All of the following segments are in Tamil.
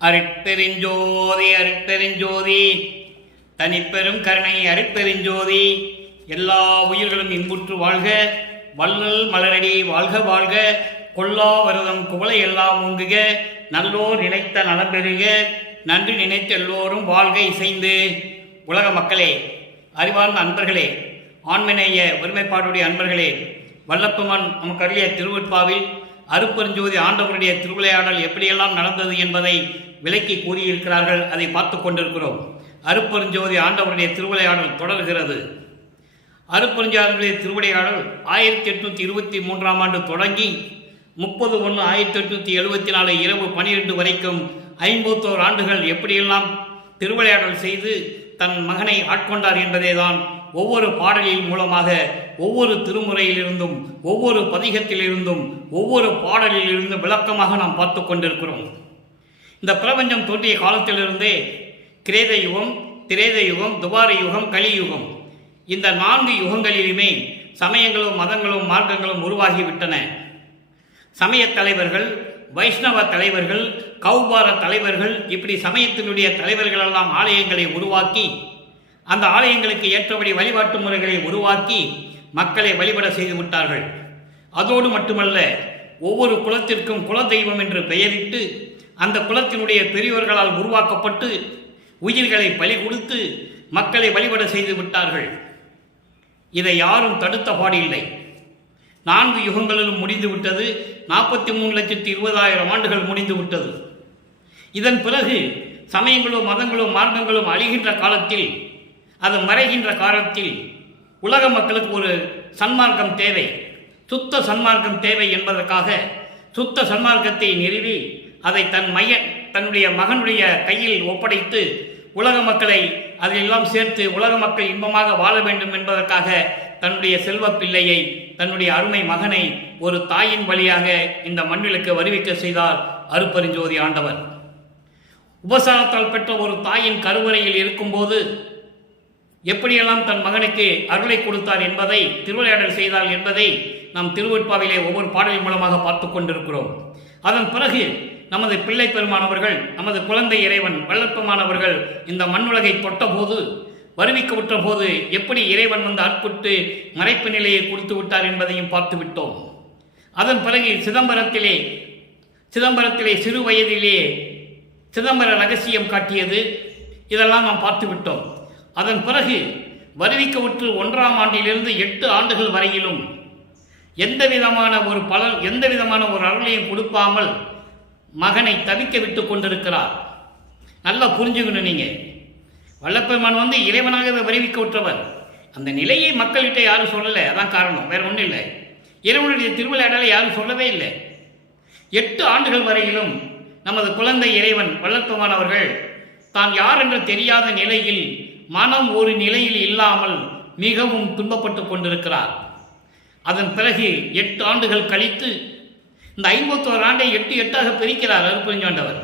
அருட்பெருஞ்சோதி அருட்பெருஞ்சோதி தனிப்பெரும் கருணை அருட்பெருஞ்சோதி. எல்லா உயிர்களும் இன்புற்று வாழ்க, வள்ளல் மலரடி வாழ்க வாழ்க, கொல்லா வருதம் குவளை எல்லாம் ஓங்குக, நல்லோர் நினைத்த நலம் பெறுக, நன்றி நினைத்த எல்லோரும் வாழ்க இசைந்து. உலக மக்களே, அறிவார்ந்த அன்பர்களே, ஆண்மநேய ஒருமைப்பாடுடைய அன்பர்களே, வல்லப்பெருமான் நமக்கு அருளிய திருவெட்பாவில் அருட்பெருஞ்சோதி ஆண்டவருடைய திருவிளையாடல் எப்படியெல்லாம் நடந்தது என்பதை விளக்கி கூறியிருக்கிறார்கள். அதை பார்த்து கொண்டிருக்கிறோம். அருட்பெருஞ்சோதி ஆண்டவருடைய திருவிளையாடல் தொடர்கிறது. அருட்பெருஞ்சோதியுடைய திருவிளையாடல் 1823 ஆண்டு தொடங்கி 30/1/1874 இரவு 12 வரைக்கும் 51 ஆண்டுகள் எப்படியெல்லாம் திருவிளையாடல் செய்து தன் மகனை ஆட்கொண்டார் என்பதே தான் ஒவ்வொரு பாடலின் மூலமாக, ஒவ்வொரு திருமுறையிலிருந்தும், ஒவ்வொரு பதிகத்திலிருந்தும், ஒவ்வொரு பாடலிலிருந்தும் விளக்கமாக நாம் பார்த்து கொண்டிருக்கிறோம். இந்த பிரபஞ்சம் தோன்றிய காலத்திலிருந்தே கிரேத யுகம், திரேத யுகம், துவார யுகம், கலியுகம், இந்த 4 யுகங்களிலுமே சமயங்களும் மதங்களும் மார்க்கங்களும் உருவாகிவிட்டன. சமய தலைவர்கள், வைஷ்ணவ தலைவர்கள், கௌபார தலைவர்கள், இப்படி சமயத்தினுடைய தலைவர்களெல்லாம் ஆலயங்களை உருவாக்கி, அந்த ஆலயங்களுக்கு ஏற்றபடி வழிபாட்டு முறைகளை உருவாக்கி மக்களை வழிபட செய்து விட்டார்கள். அதோடு மட்டுமல்ல, ஒவ்வொரு குலத்திற்கும் குல தெய்வம் என்று பெயரிட்டு அந்த குலத்தினுடைய பெரியவர்களால் உருவாக்கப்பட்டு உயிர்களை பலி கொடுத்து மக்களை வழிபட செய்து விட்டார்கள். இதை யாரும் தடுத்த பாடில்லை. 4 யுகங்களிலும் முடிந்துவிட்டது. 43,20,000 ஆண்டுகள் முடிந்துவிட்டது. இதன் பிறகு சமயங்களும் மதங்களும் மார்க்கங்களும் அழிகின்ற காலத்தில், அது மறைகின்ற காலத்தில் உலக மக்களுக்கு ஒரு சன்மார்க்கம் தேவை, சுத்த சன்மார்க்கம் தேவை என்பதற்காக சுத்த சன்மார்க்கத்தை நிறுவி அதை தன்னுடைய மகனுடைய கையில் ஒப்படைத்து உலக மக்களை அதிலெல்லாம் சேர்த்து உலக மக்கள் இன்பமாக வாழ வேண்டும் என்பதற்காக தன்னுடைய செல்வ பிள்ளையை, தன்னுடைய அருமை மகனை ஒரு தாயின் வழியாக இந்த மண்ணிலுக்கு வருவிக்க செய்தார் அருட்பெருஞ்சோதி ஆண்டவர். உபசாரத்தால் பெற்ற ஒரு தாயின் கருவறையில் இருக்கும்போது எப்படியெல்லாம் தன் மகனுக்கு அருளை கொடுத்தார் என்பதை, திருவிளையாடல் செய்தார் என்பதை நாம் திருவெட்பாவிலே ஒவ்வொரு பாடலின் மூலமாக பார்த்து கொண்டிருக்கிறோம். அதன் பிறகு நமது பிள்ளை பெருமானவர்கள், நமது குழந்தை இறைவன் வல்லப்பெருமானவர்கள் இந்த மண்ணுலகை தொட்டபோது, வருவிக்க போது எப்படி இறைவன் வந்து ஆட்பட்டு மறைப்பு நிலையை கொடுத்து விட்டார் என்பதையும் பார்த்து விட்டோம். அதன் பிறகு சிதம்பரத்திலே சிறு வயதிலே சிதம்பர ரகசியம் காட்டியது, இதெல்லாம் நாம் பார்த்து விட்டோம். அதன் பிறகு வருவிக்கவுற்று 1ஆம் ஆண்டிலிருந்து 8 ஆண்டுகள் வரையிலும் எந்த விதமான ஒரு அருளையும் கொடுக்காமல் மகனை தவிக்க விட்டு கொண்டிருக்கிறார். நல்லா புரிஞ்சுக்கணும். நீங்க வல்லப்பெருமான் வந்து இறைவனாகவே வருவிக்க விட்டவர். அந்த நிலையை மக்கள்கிட்ட யாரும் சொல்லலை. அதான் காரணம், வேற ஒன்றும் இல்லை. இறைவனுடைய திருவிளையாடலை யாரும் சொல்லவே இல்லை. 8 ஆண்டுகள் வரையிலும் நமது குழந்தை இறைவன் வல்லப்பெருமான் அவர்கள் தான் யார் என்று தெரியாத நிலையில், மனம் ஒரு நிலையில் இல்லாமல் மிகவும் துன்பப்பட்டு கொண்டிருக்கிறார். அதன் பிறகு 8 ஆண்டுகள் கழித்து இந்த 51 ஆண்டை 8 பிரிக்கிறார் அருட்பெருஞ்சாண்டவர்.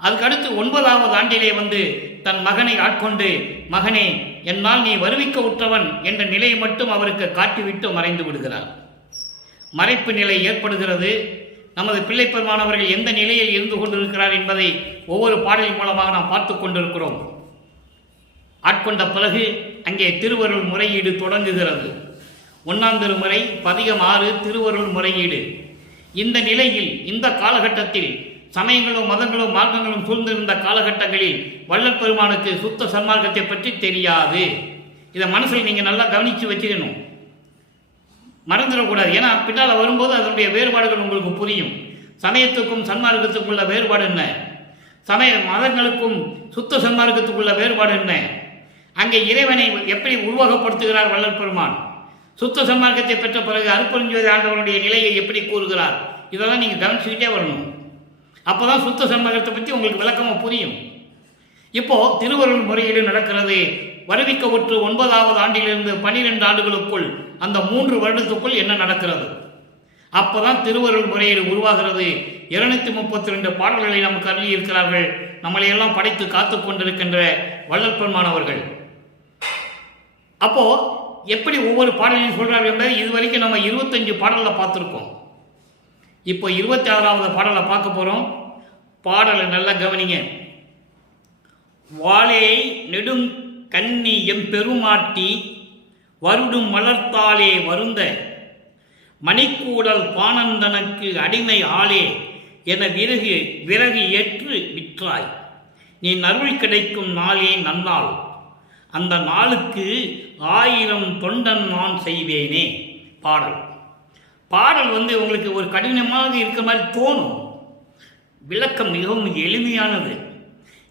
அதுக்கடுத்து 9ஆவது ஆண்டிலே வந்து தன் மகனை ஆட்கொண்டு, மகனே, என்னால் நீ வருவிக்க உற்றவன் என்ற நிலையை மட்டும் அவருக்கு காட்டிவிட்டு மறைந்து விடுகிறார். மறைப்பு நிலை ஏற்படுகிறது. நமது பிள்ளை பெருமானவர்கள் எந்த நிலையில் இருந்து கொண்டிருக்கிறார் என்பதை ஒவ்வொரு பாடலின் மூலமாக நாம் பார்த்து கொண்டிருக்கிறோம். ஆட்கொண்ட பிறகு அங்கே திருவருள் முறையீடு தொடங்குகிறது. 1ஆம் திருமுறை, பதிகம் 6, திருவருள் முறையீடு. இந்த நிலையில், இந்த காலகட்டத்தில், சமயங்களும் மதங்களும் மார்க்கங்களும் சூழ்ந்திருந்த காலகட்டங்களில் வள்ளல் பெருமானுக்கு சுத்த சன்மார்க்கத்தை பற்றி தெரியாது. இதை மனசில் நீங்கள் நல்லா கவனித்து வச்சுக்கணும், மறந்துடக்கூடாது. ஏன்னா பின்னால் வரும்போது அதனுடைய வேறுபாடுகள் உங்களுக்கு புரியும். சமயத்துக்கும் சன்மார்க்கத்துக்கும் உள்ள வேறுபாடு என்ன, சமய மதங்களுக்கும் சுத்த சன்மார்க்கத்துக்குள்ள வேறுபாடு என்ன, அங்கே இறைவனை எப்படி உருவகப்படுத்துகிறார் வள்ளல் பெருமான், சுத்த சன்மார்க்கத்தை பெற்ற பிறகு அருட்பெருஞ்சோதி ஆண்டவருடைய நிலையை எப்படி கூறுகிறார், இதெல்லாம் நீங்கள் கவனிச்சுக்கிட்டே வரணும். அப்போதான் சுத்த சன்மார்க்கத்தை பற்றி உங்களுக்கு விளக்கமாக புரியும். இப்போ திருவருள் முறையீடு நடக்கிறது. வருவிக்க உற்று 9ஆவது ஆண்டிலிருந்து 12 ஆண்டுகளுக்குள், அந்த 3 வருடத்துக்குள் என்ன நடக்கிறது, அப்போதான் திருவருள் முறையீடு உருவாகிறது. 232 பாடல்களை நமக்கு அருளி இருக்கிறார்கள். நம்மளையெல்லாம் படைத்து காத்து கொண்டிருக்கின்ற வள்ளல் பெருமானவர்கள். அப்போ எப்படி ஒவ்வொரு பாடலையும் சொல்றார்கள் என்பதை இதுவரைக்கும் நம்ம 25 பாடலில் பார்த்துருக்கோம். இப்போ 26வது பாடலை பார்க்க போகிறோம். பாடலை நல்லா கவனிங்க. வாளே நெடும் கன்னி எம்பெருமாட்டி வருடும் வளர்த்தாலே வருந்த மணிக்கூடல் பானந்தனுக்கு அடிமை ஆளே என விறகு ஏற்று விற்றாய். நீ அருள் கிடைக்கும் நாளே நன்னாள், அந்த நாளுக்கு 1000 தொண்டன் நான் செய்வேனே. பாடல் உங்களுக்கு ஒரு கடினமாக இருக்கிற மாதிரி தோணும். விளக்கம் மிகவும் எளிமையானது.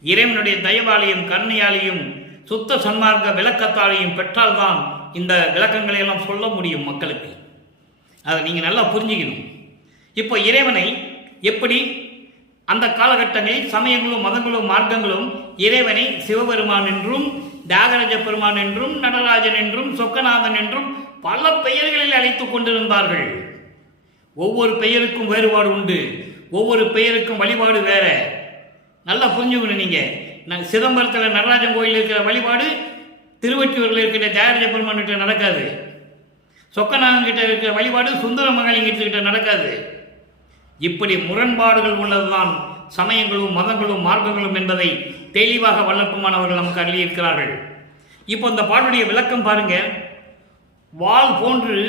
இறைவனுடைய தயவாலையும் கருணையாலையும் சுத்த சன்மார்க்க விளக்கத்தாலையும் பெற்றால்தான் இந்த விளக்கங்களை எல்லாம் சொல்ல முடியும் மக்களுக்கு. அதை நீங்கள் நல்லா புரிஞ்சுக்கணும். இப்போ இறைவனை எப்படி அந்த காலகட்டங்களில் சமயங்களும் மதங்களும் மார்க்கங்களும் இறைவனை சிவபெருமான் என்றும் தியாகராஜ பெருமான் என்றும் நடராஜன் என்றும் சொக்கநாதன் என்றும் பல பெயர்களில் அழைத்துக் கொண்டிருந்தார்கள். ஒவ்வொரு பெயருக்கும் வேறுபாடு உண்டு, ஒவ்வொரு பெயருக்கும் வழிபாடு வேற. நல்லா புரிஞ்சுக்கணும். நீங்கள் சிதம்பரத்தில் நடராஜன் கோயில் இருக்கிற வழிபாடு திருவொற்றியூரில் இருக்கிற தியாகராஜ பெருமான் கிட்ட நடக்காது. சொக்கநாதன் கிட்ட இருக்கிற வழிபாடு சுந்தர மகாலிங்கிட்ட நடக்காது. இப்படி முரண்பாடுகள் உள்ளதுதான் சமயங்களும் மதங்களும் மார்க்கங்களும் என்பதை தெளிவாக வல்லற்பமானவர்கள் நமக்கு அள்ளியிருக்கிறார்கள். இப்போ இந்த பாட்டுடைய விளக்கம் பாருங்க. வாள் போன்று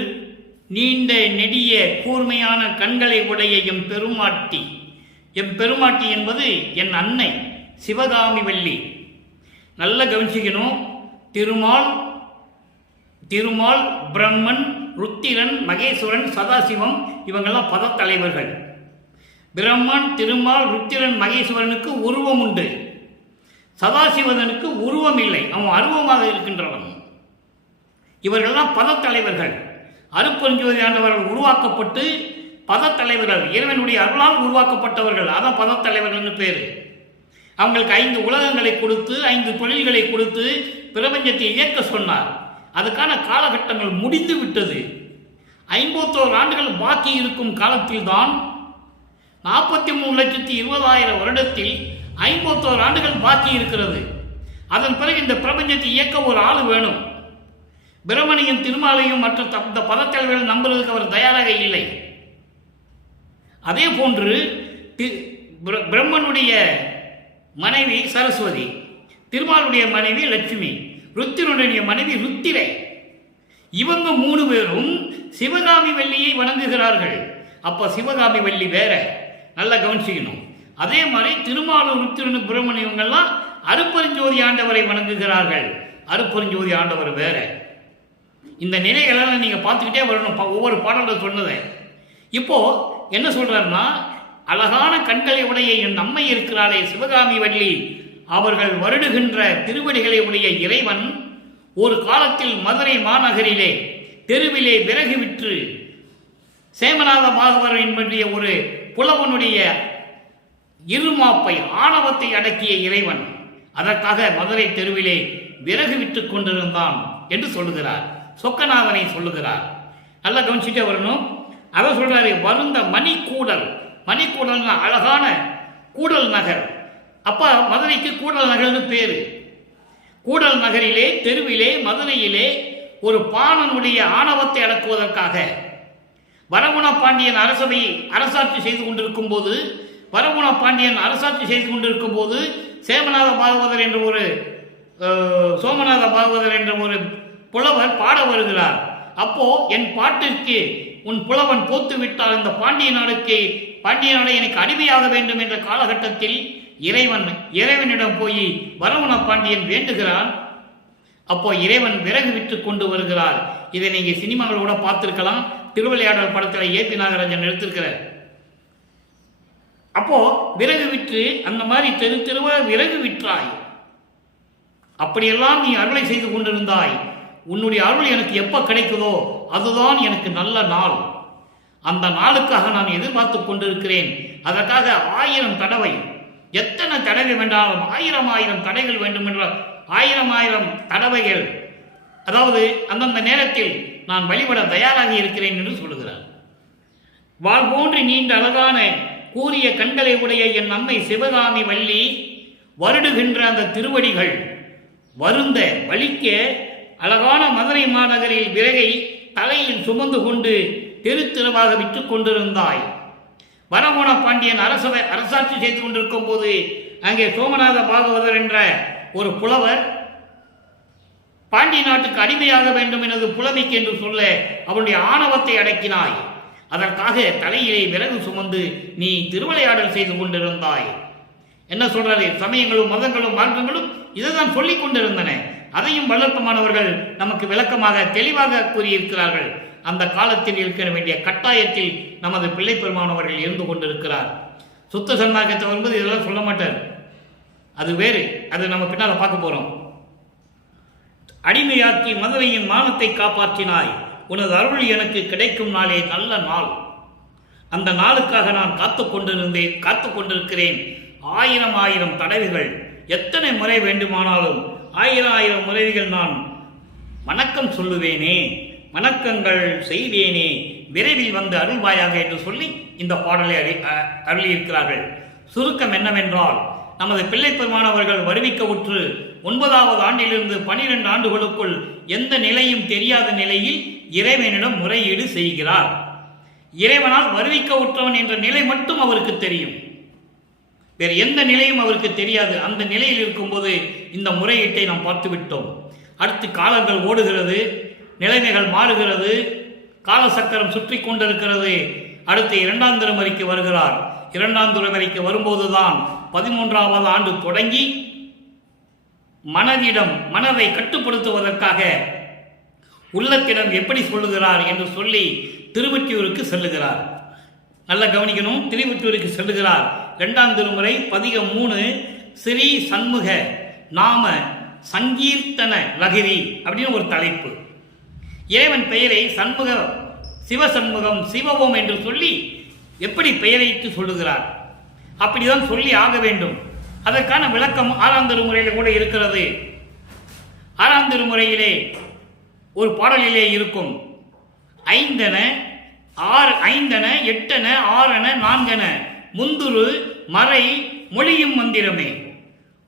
நீண்ட நெடிய கூர்மையான கண்களை உடைய எம்பெருமாட்டி. எம்பெருமாட்டி என்பது என் அன்னை சிவகாமி வள்ளி. நல்ல கவனிச்சிக்கணும். திருமால் பிரம்மன் ருத்திரன் மகேஸ்வரன் சதாசிவம் இவங்கெல்லாம் பதத்தலைவர்கள். பிரம்மன் திருமால் ருத்திரன் மகேஸ்வரனுக்கு உருவம் உண்டு, சதாசிவனுக்கு உருவம் இல்லை, அவன் அருவமாக இருக்கின்றவன். இவர்கள்லாம் பதத்தலைவர்கள். அருப்பெருஞ்சோதி ஆண்டவர்கள் உருவாக்கப்பட்டு பதத்தலைவர்கள், இறைவனுடைய அருளால் உருவாக்கப்பட்டவர்கள். அதான் பதத்தலைவர்கள்னு பேர். அவங்களுக்கு 5 உலகங்களை கொடுத்து 5 தொழில்களை கொடுத்து பிரபஞ்சத்தை இயக்க சொன்னார். அதுக்கான காலகட்டங்கள் முடிந்து விட்டது. 51 ஆண்டுகள் பாக்கி இருக்கும் காலத்தில் தான் 43,20,000 வருடத்தில் 51 ஆண்டுகள் பாக்கி இருக்கிறது. அதன் பிறகு இந்த பிரபஞ்சத்தை இயக்க ஒரு ஆள் வேணும். பிரம்மனையும் திருமாலையும் மற்ற இந்த பதத்தலைவர்கள் நம்புறதுக்கு அவர் தயாராக இல்லை. அதே போன்று பிரம்மனுடைய மனைவி சரஸ்வதி, திருமாலுடைய மனைவி லட்சுமி, ருத்திரனுடைய மனைவி ருத்திரை. இவங்க 3 பேரும் சிவகாமி வள்ளியை வணங்குகிறார்கள். அப்ப சிவகாமி வள்ளி வேற, நல்லா கவனிச்சுக்கணும். அதே மாதிரி திருமாலூர் ருத்திரனு பிரம்மன் இவங்கெல்லாம் அருப்பெருஞ்சோதி ஆண்டவரை வணங்குகிறார்கள். அருப்பெருஞ்சோதி ஆண்டவர் வேற. இந்த நிலைகளெல்லாம் நீங்க பார்த்துக்கிட்டே வரணும், ஒவ்வொரு பாடல்கள் சொன்னதை. இப்போ என்ன சொல்றாருன்னா, அழகான கண்களை உடைய என் அம்மை இருக்கிறாளே சிவகாமி வள்ளி, அவர்கள் வருடுகின்ற திருவடிகளை உடைய இறைவன் ஒரு காலத்தில் மதுரை மாநகரிலே தெருவிலே விறகு விற்று சேமநாத பாகவர் என்பதிய ஒரு புலவனுடைய இருமாப்பை ஆணவத்தை அடக்கிய இறைவன் அதற்காக மதுரை தெருவிலே விறகு விற்றுக் கொண்டிருந்தான் என்று சொல்லுகிறார். சொக்கநாதனை சொல்லுகிறார். நல்லா கவனிச்சுட்டே வரணும். அதை சொல்றாரு, வருந்த மணிக்கூடல். மணிக்கூடல் அழகான கூடல் நகர். அப்ப மதுரைக்கு கூடல் நகர்னு பேரு. கூடல் நகரிலே தெருவிலே மதுரையிலே ஒரு பாணனுடைய ஆணவத்தை அடக்குவதற்காக வரகுண பாண்டியன் அரசாட்சி செய்து கொண்டிருக்கும் போது சேமநாத பாகவதர் என்ற ஒரு சோமநாத பாகவதர் என்ற ஒரு புலவர் பாட வருகிறார். அப்போ என் பாட்டிற்கு உன் புலவன் போத்து விட்டால் இந்த பாண்டிய நாடு எனக்கு அடிமையாக வேண்டும் என்ற காலகட்டத்தில் இறைவனிடம் போய் வரகுண பாண்டியன் வேண்டுகிறான். அப்போ இறைவன் விறகு விற்று கொண்டு வருகிறார். இதை நீங்க சினிமாவில் கூட பார்த்திருக்கலாம். திருவிளையாடல் படத்தில் ஏபி நாகராஜன் எடுத்திருக்கிறார். அப்போ விறகு விற்று அந்த மாதிரி தெருவா விறகு விற்றாய். அப்படியெல்லாம் நீ அருளை செய்து கொண்டிருந்தாய். உன்னுடைய அருள் எனக்கு எப்ப கிடைக்குதோ அதுதான் எனக்கு நல்ல நாள். அந்த நாளுக்காக நான் எதிர்பார்த்து கொண்டிருக்கிறேன். அதற்காக 1000 தடவை, எத்தனை தடவை வேண்டாலும் 1000 தடைகள் வேண்டும் என்றால் 1000 தடவைகள், அதாவது அந்தந்த நேரத்தில் நான் வழிபட தயாராக இருக்கிறேன் என்று சொல்லுகிறார். வாள் போன்று நீண்ட அழகான கூறிய கண்களை உடைய என் அம்மை சிவகாமி வள்ளி வருடுகின்ற அந்த திருவடிகள் வருந்த வலிக்க அழகான மதுரை மாநகரில் விறகை தலையில் சுமந்து கொண்டு தெருவாக விற்றுக் கொண்டிருந்தாய். வரகோண பாண்டியன் அரசாட்சி செய்து கொண்டிருக்கும் போது அங்கே சோமநாத பாகவதர் என்ற ஒரு புலவர் பாண்டிய நாட்டுக்கு அடிமையாக வேண்டும் எனது புலமைக்கு என்று சொல்ல அவனுடைய ஆணவத்தை அடக்கினாய். அதற்காக தலையிலே விறகு சுமந்து நீ திருவிளையாடல் செய்து கொண்டிருந்தாய். என்ன சொல்றாரு? சமயங்களும் மதங்களும் மார்க்கங்களும் இதைதான் சொல்லிக் கொண்டிருந்தன. அதையும் வல்லற்பமானவர்கள் நமக்கு விளக்கமாக தெளிவாக கூறியிருக்கிறார்கள். அந்த காலத்தில் இருக்க வேண்டிய கட்டாயத்தில் நமது பிள்ளை பெருமானவர்கள் இருந்து கொண்டிருக்கிறார். சுத்த சன்மார்க்கத்தை வரும்போது இதெல்லாம் சொல்ல மாட்டார், அது வேறு. அது நம்ம பின்னால் பார்க்க போறோம். அடிமையாக்கி மதுரையின் மானத்தை காப்பாற்றினாய். உனது அருள் எனக்கு கிடைக்கும் நாளே நல்ல நாள். அந்த நாளுக்காக நான் காத்து கொண்டிருக்கிறேன். ஆயிரம் தடவைகள், எத்தனை முறை வேண்டுமானாலும் ஆயிரம் முறைகள் நான் வணக்கம் சொல்லுவேனே, வணக்கங்கள் செய்வேனே, விரைவில் வந்து அருள்வாயாக என்று சொல்லி இந்த பாடலை அருளியிருக்கிறார்கள். சுருக்கம் என்னவென்றால், நமது பிள்ளை பெருமானவர்கள் வருவிக்க உற்று 9வது ஆண்டிலிருந்து 12 ஆண்டுகளுக்குள் எந்த நிலையும் தெரியாத நிலையில் இறைவனிடம் முறையீடு செய்கிறார். இறைவனால் வருவிக்க உற்றவன் என்ற நிலை மட்டும் அவருக்கு தெரியும், வேறு எந்த நிலையும் அவருக்கு தெரியாது. அந்த நிலையில் இருக்கும்போது இந்த முறையீட்டை நாம் பார்த்துவிட்டோம். அடுத்து காலங்கள் ஓடுகிறது, நிலைமைகள் மாறுகிறது, காலசக்கரம் சுற்றி கொண்டிருக்கிறது. அடுத்து 2ஆம் திருமுறைக்கு வருகிறார். 2ஆம் திருமுறைக்கு வரும்போதுதான் 13வது ஆண்டு தொடங்கி மனதை கட்டுப்படுத்துவதற்காக உள்ளத்திடம் எப்படி சொல்லுகிறார் என்று சொல்லி திருவொற்றியூருக்கு செல்லுகிறார். நல்ல கவனிக்கணும், திருவொற்றியூருக்கு செல்லுகிறார். 2ஆம் திருமுறை பதிகம் 3 ஸ்ரீ சண்முக நாம சங்கீர்த்தன லகிரி அப்படின்னு ஒரு தலைப்பு. இறைவன் பெயரை சண்முக, சிவசண்முகம், சிவவோம் என்று சொல்லி எப்படி பெயரைட்டு சொல்லுகிறார்? அப்படிதான் சொல்லி ஆக வேண்டும். அதற்கான விளக்கம் 6ஆம் திருமுறையிலே கூட இருக்கிறது. 6ஆம் திருமுறையிலே ஒரு பாடலிலே இருக்கும். 5 8 6 4 முந்துரு மறை மொழியும் மந்திரமே.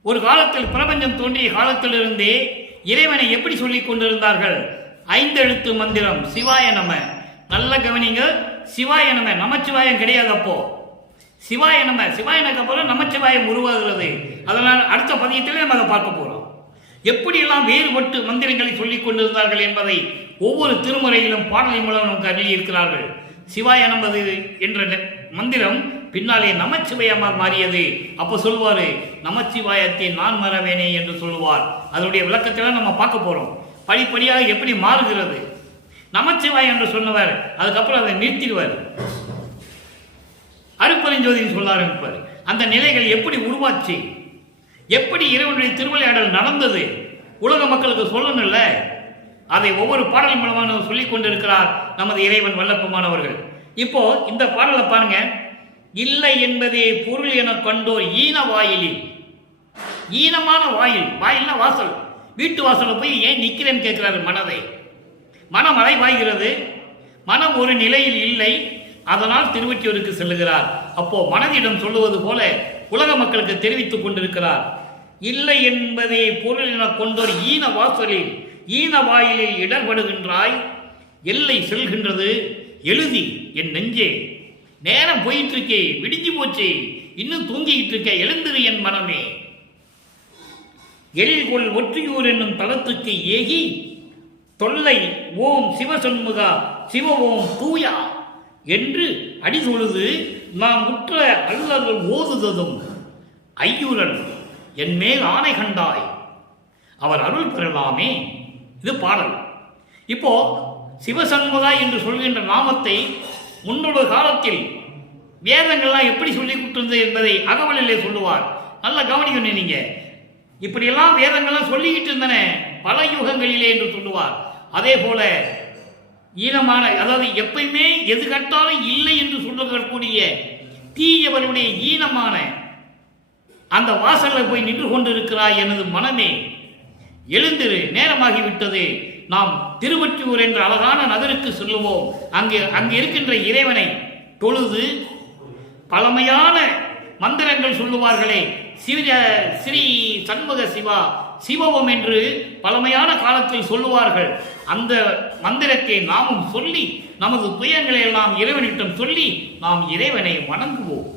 ஒரு காலத்தில் பிரபஞ்சம் தோன்றிய காலத்திலிருந்தே இறைவனை எப்படி சொல்லிக் கொண்டிருந்தார்கள்? 5 எழுத்து மந்திரம் சிவாய நம. நல்ல கவனிங்க, சிவாய நம, நமச்சிவாயம் கிடையாது. அப்போ சிவாய நம, சிவாயனுக்கு அப்புறம் நமச்சிவாயம் உருவாகிறது. அதனால் அடுத்த பதியத்திலே நம்ம அதை பார்க்க போறோம். எப்படியெல்லாம் வேறுபட்டு மந்திரங்களை சொல்லிக் கொண்டிருந்தார்கள் என்பதை ஒவ்வொரு திருமுறையிலும் பாடலின் மூலம் நமக்கு அருளியிருக்கிறார்கள். சிவாய நமது என்ற மந்திரம் பின்னாலே நமச்சிவாயமாக மாறியது. அப்போ சொல்லுவாரு, நமச்சிவாயத்தை நான் மறவேனே என்று சொல்லுவார். அதனுடைய விளக்கத்தில் நம்ம பார்க்க போறோம். படிப்படியாக எப்படி மாறுகிறது. நமச்சிவாய் என்று சொன்னவர் அதுக்கப்புறம் அதை நிறுத்திடுவார், அருட்பெருஞ்சோதின்னு சொல்ல ஆரம்பிப்பார். அந்த நிலைகள் எப்படி உருவாச்சு, எப்படி இறைவனுடைய திருவிளையாடல் நடந்தது, உலக மக்களுக்கு சொல்லணும்ல. அதை ஒவ்வொரு பாடல் மூலமாக சொல்லிக் கொண்டிருக்கிறார் நமது இறைவன் வல்லப்பமானவர்கள். இப்போ இந்த பாடலை பாருங்க. இல்லை என்பதே பொருள் என கண்டோர் ஈன வாயிலில். ஈனமான வாயில், வாயில்னா வாசல், வீட்டு வாசலில் போய் ஏன் நிற்கிறேன்னு கேட்கிறாரு மனதை. மனம் அலைவாய்கிறது, மனம் ஒரு நிலையில் இல்லை. அதனால் திருவொற்றியூருக்கு செல்லுகிறார். அப்போ மனதிடம் சொல்லுவது போல உலக மக்களுக்கு தெரிவித்துக் கொண்டிருக்கிறார். இல்லை என்பதே பொருள் என கொண்டோர் ஈன வாசலில், ஈன வாயிலில் இடர்படுகின்றாய். எல்லை செல்கின்றது எழுதி என் நெஞ்சே. நேரம் போயிட்டு இருக்கே, விடிஞ்சு போச்சு, இன்னும் தூங்கிட்டு இருக்க, எழுந்திரு என் மனமே. எழில்கொள் ஒற்றியூர் என்னும் தலத்துக்கு ஏகி தொல்லை ஓம் சிவசண்முகா சிவ ஓம் தூயா என்று அடி தொழுது நாம் உற்ற அல்லர்கள் ஓதுததும் ஐயூரன் என் மேல் ஆணை கண்டாய், அவர் அருள் பெறலாமே. இது பாடல். இப்போ சிவசண்முகா என்று சொல்கின்ற நாமத்தை முன்னொரு காலத்தில் வேதங்கள்லாம் எப்படி சொல்லி கொடுத்தது என்பதை அகவலிலே சொல்லுவார். நல்ல கவனிக்கணும் நீங்க. இப்படியெல்லாம் வேதங்கள்லாம் சொல்லிக்கிட்டு இருந்தன பல யுகங்களிலே என்று சொல்லுவார். அதே போல ஈனமான, அதாவது எப்பயுமே எது கட்டாலும் இல்லை என்று சொல்லக்கூடிய தீயவருடைய ஈனமான அந்த வாசலில் போய் நின்று கொண்டிருக்கிறாய் எனது மனமே, எழுந்திரு, நேரமாகிவிட்டது. நாம் திருவொற்றியூர் என்ற அழகான நகருக்கு செல்லுவோம். அங்கே இருக்கின்ற இறைவனை தொழுது பழமையான மந்திரங்கள் சொல்லுவார்களே, ஸ்ரீ சண்முக சிவா சிவம் என்று பழமையான காலத்தில் சொல்லுவார்கள். அந்த மந்திரத்தை நாமும் சொல்லி நமது துயரங்களை எல்லாம் இறைவனிடம் சொல்லி நாம் இறைவனை வணங்குவோம்.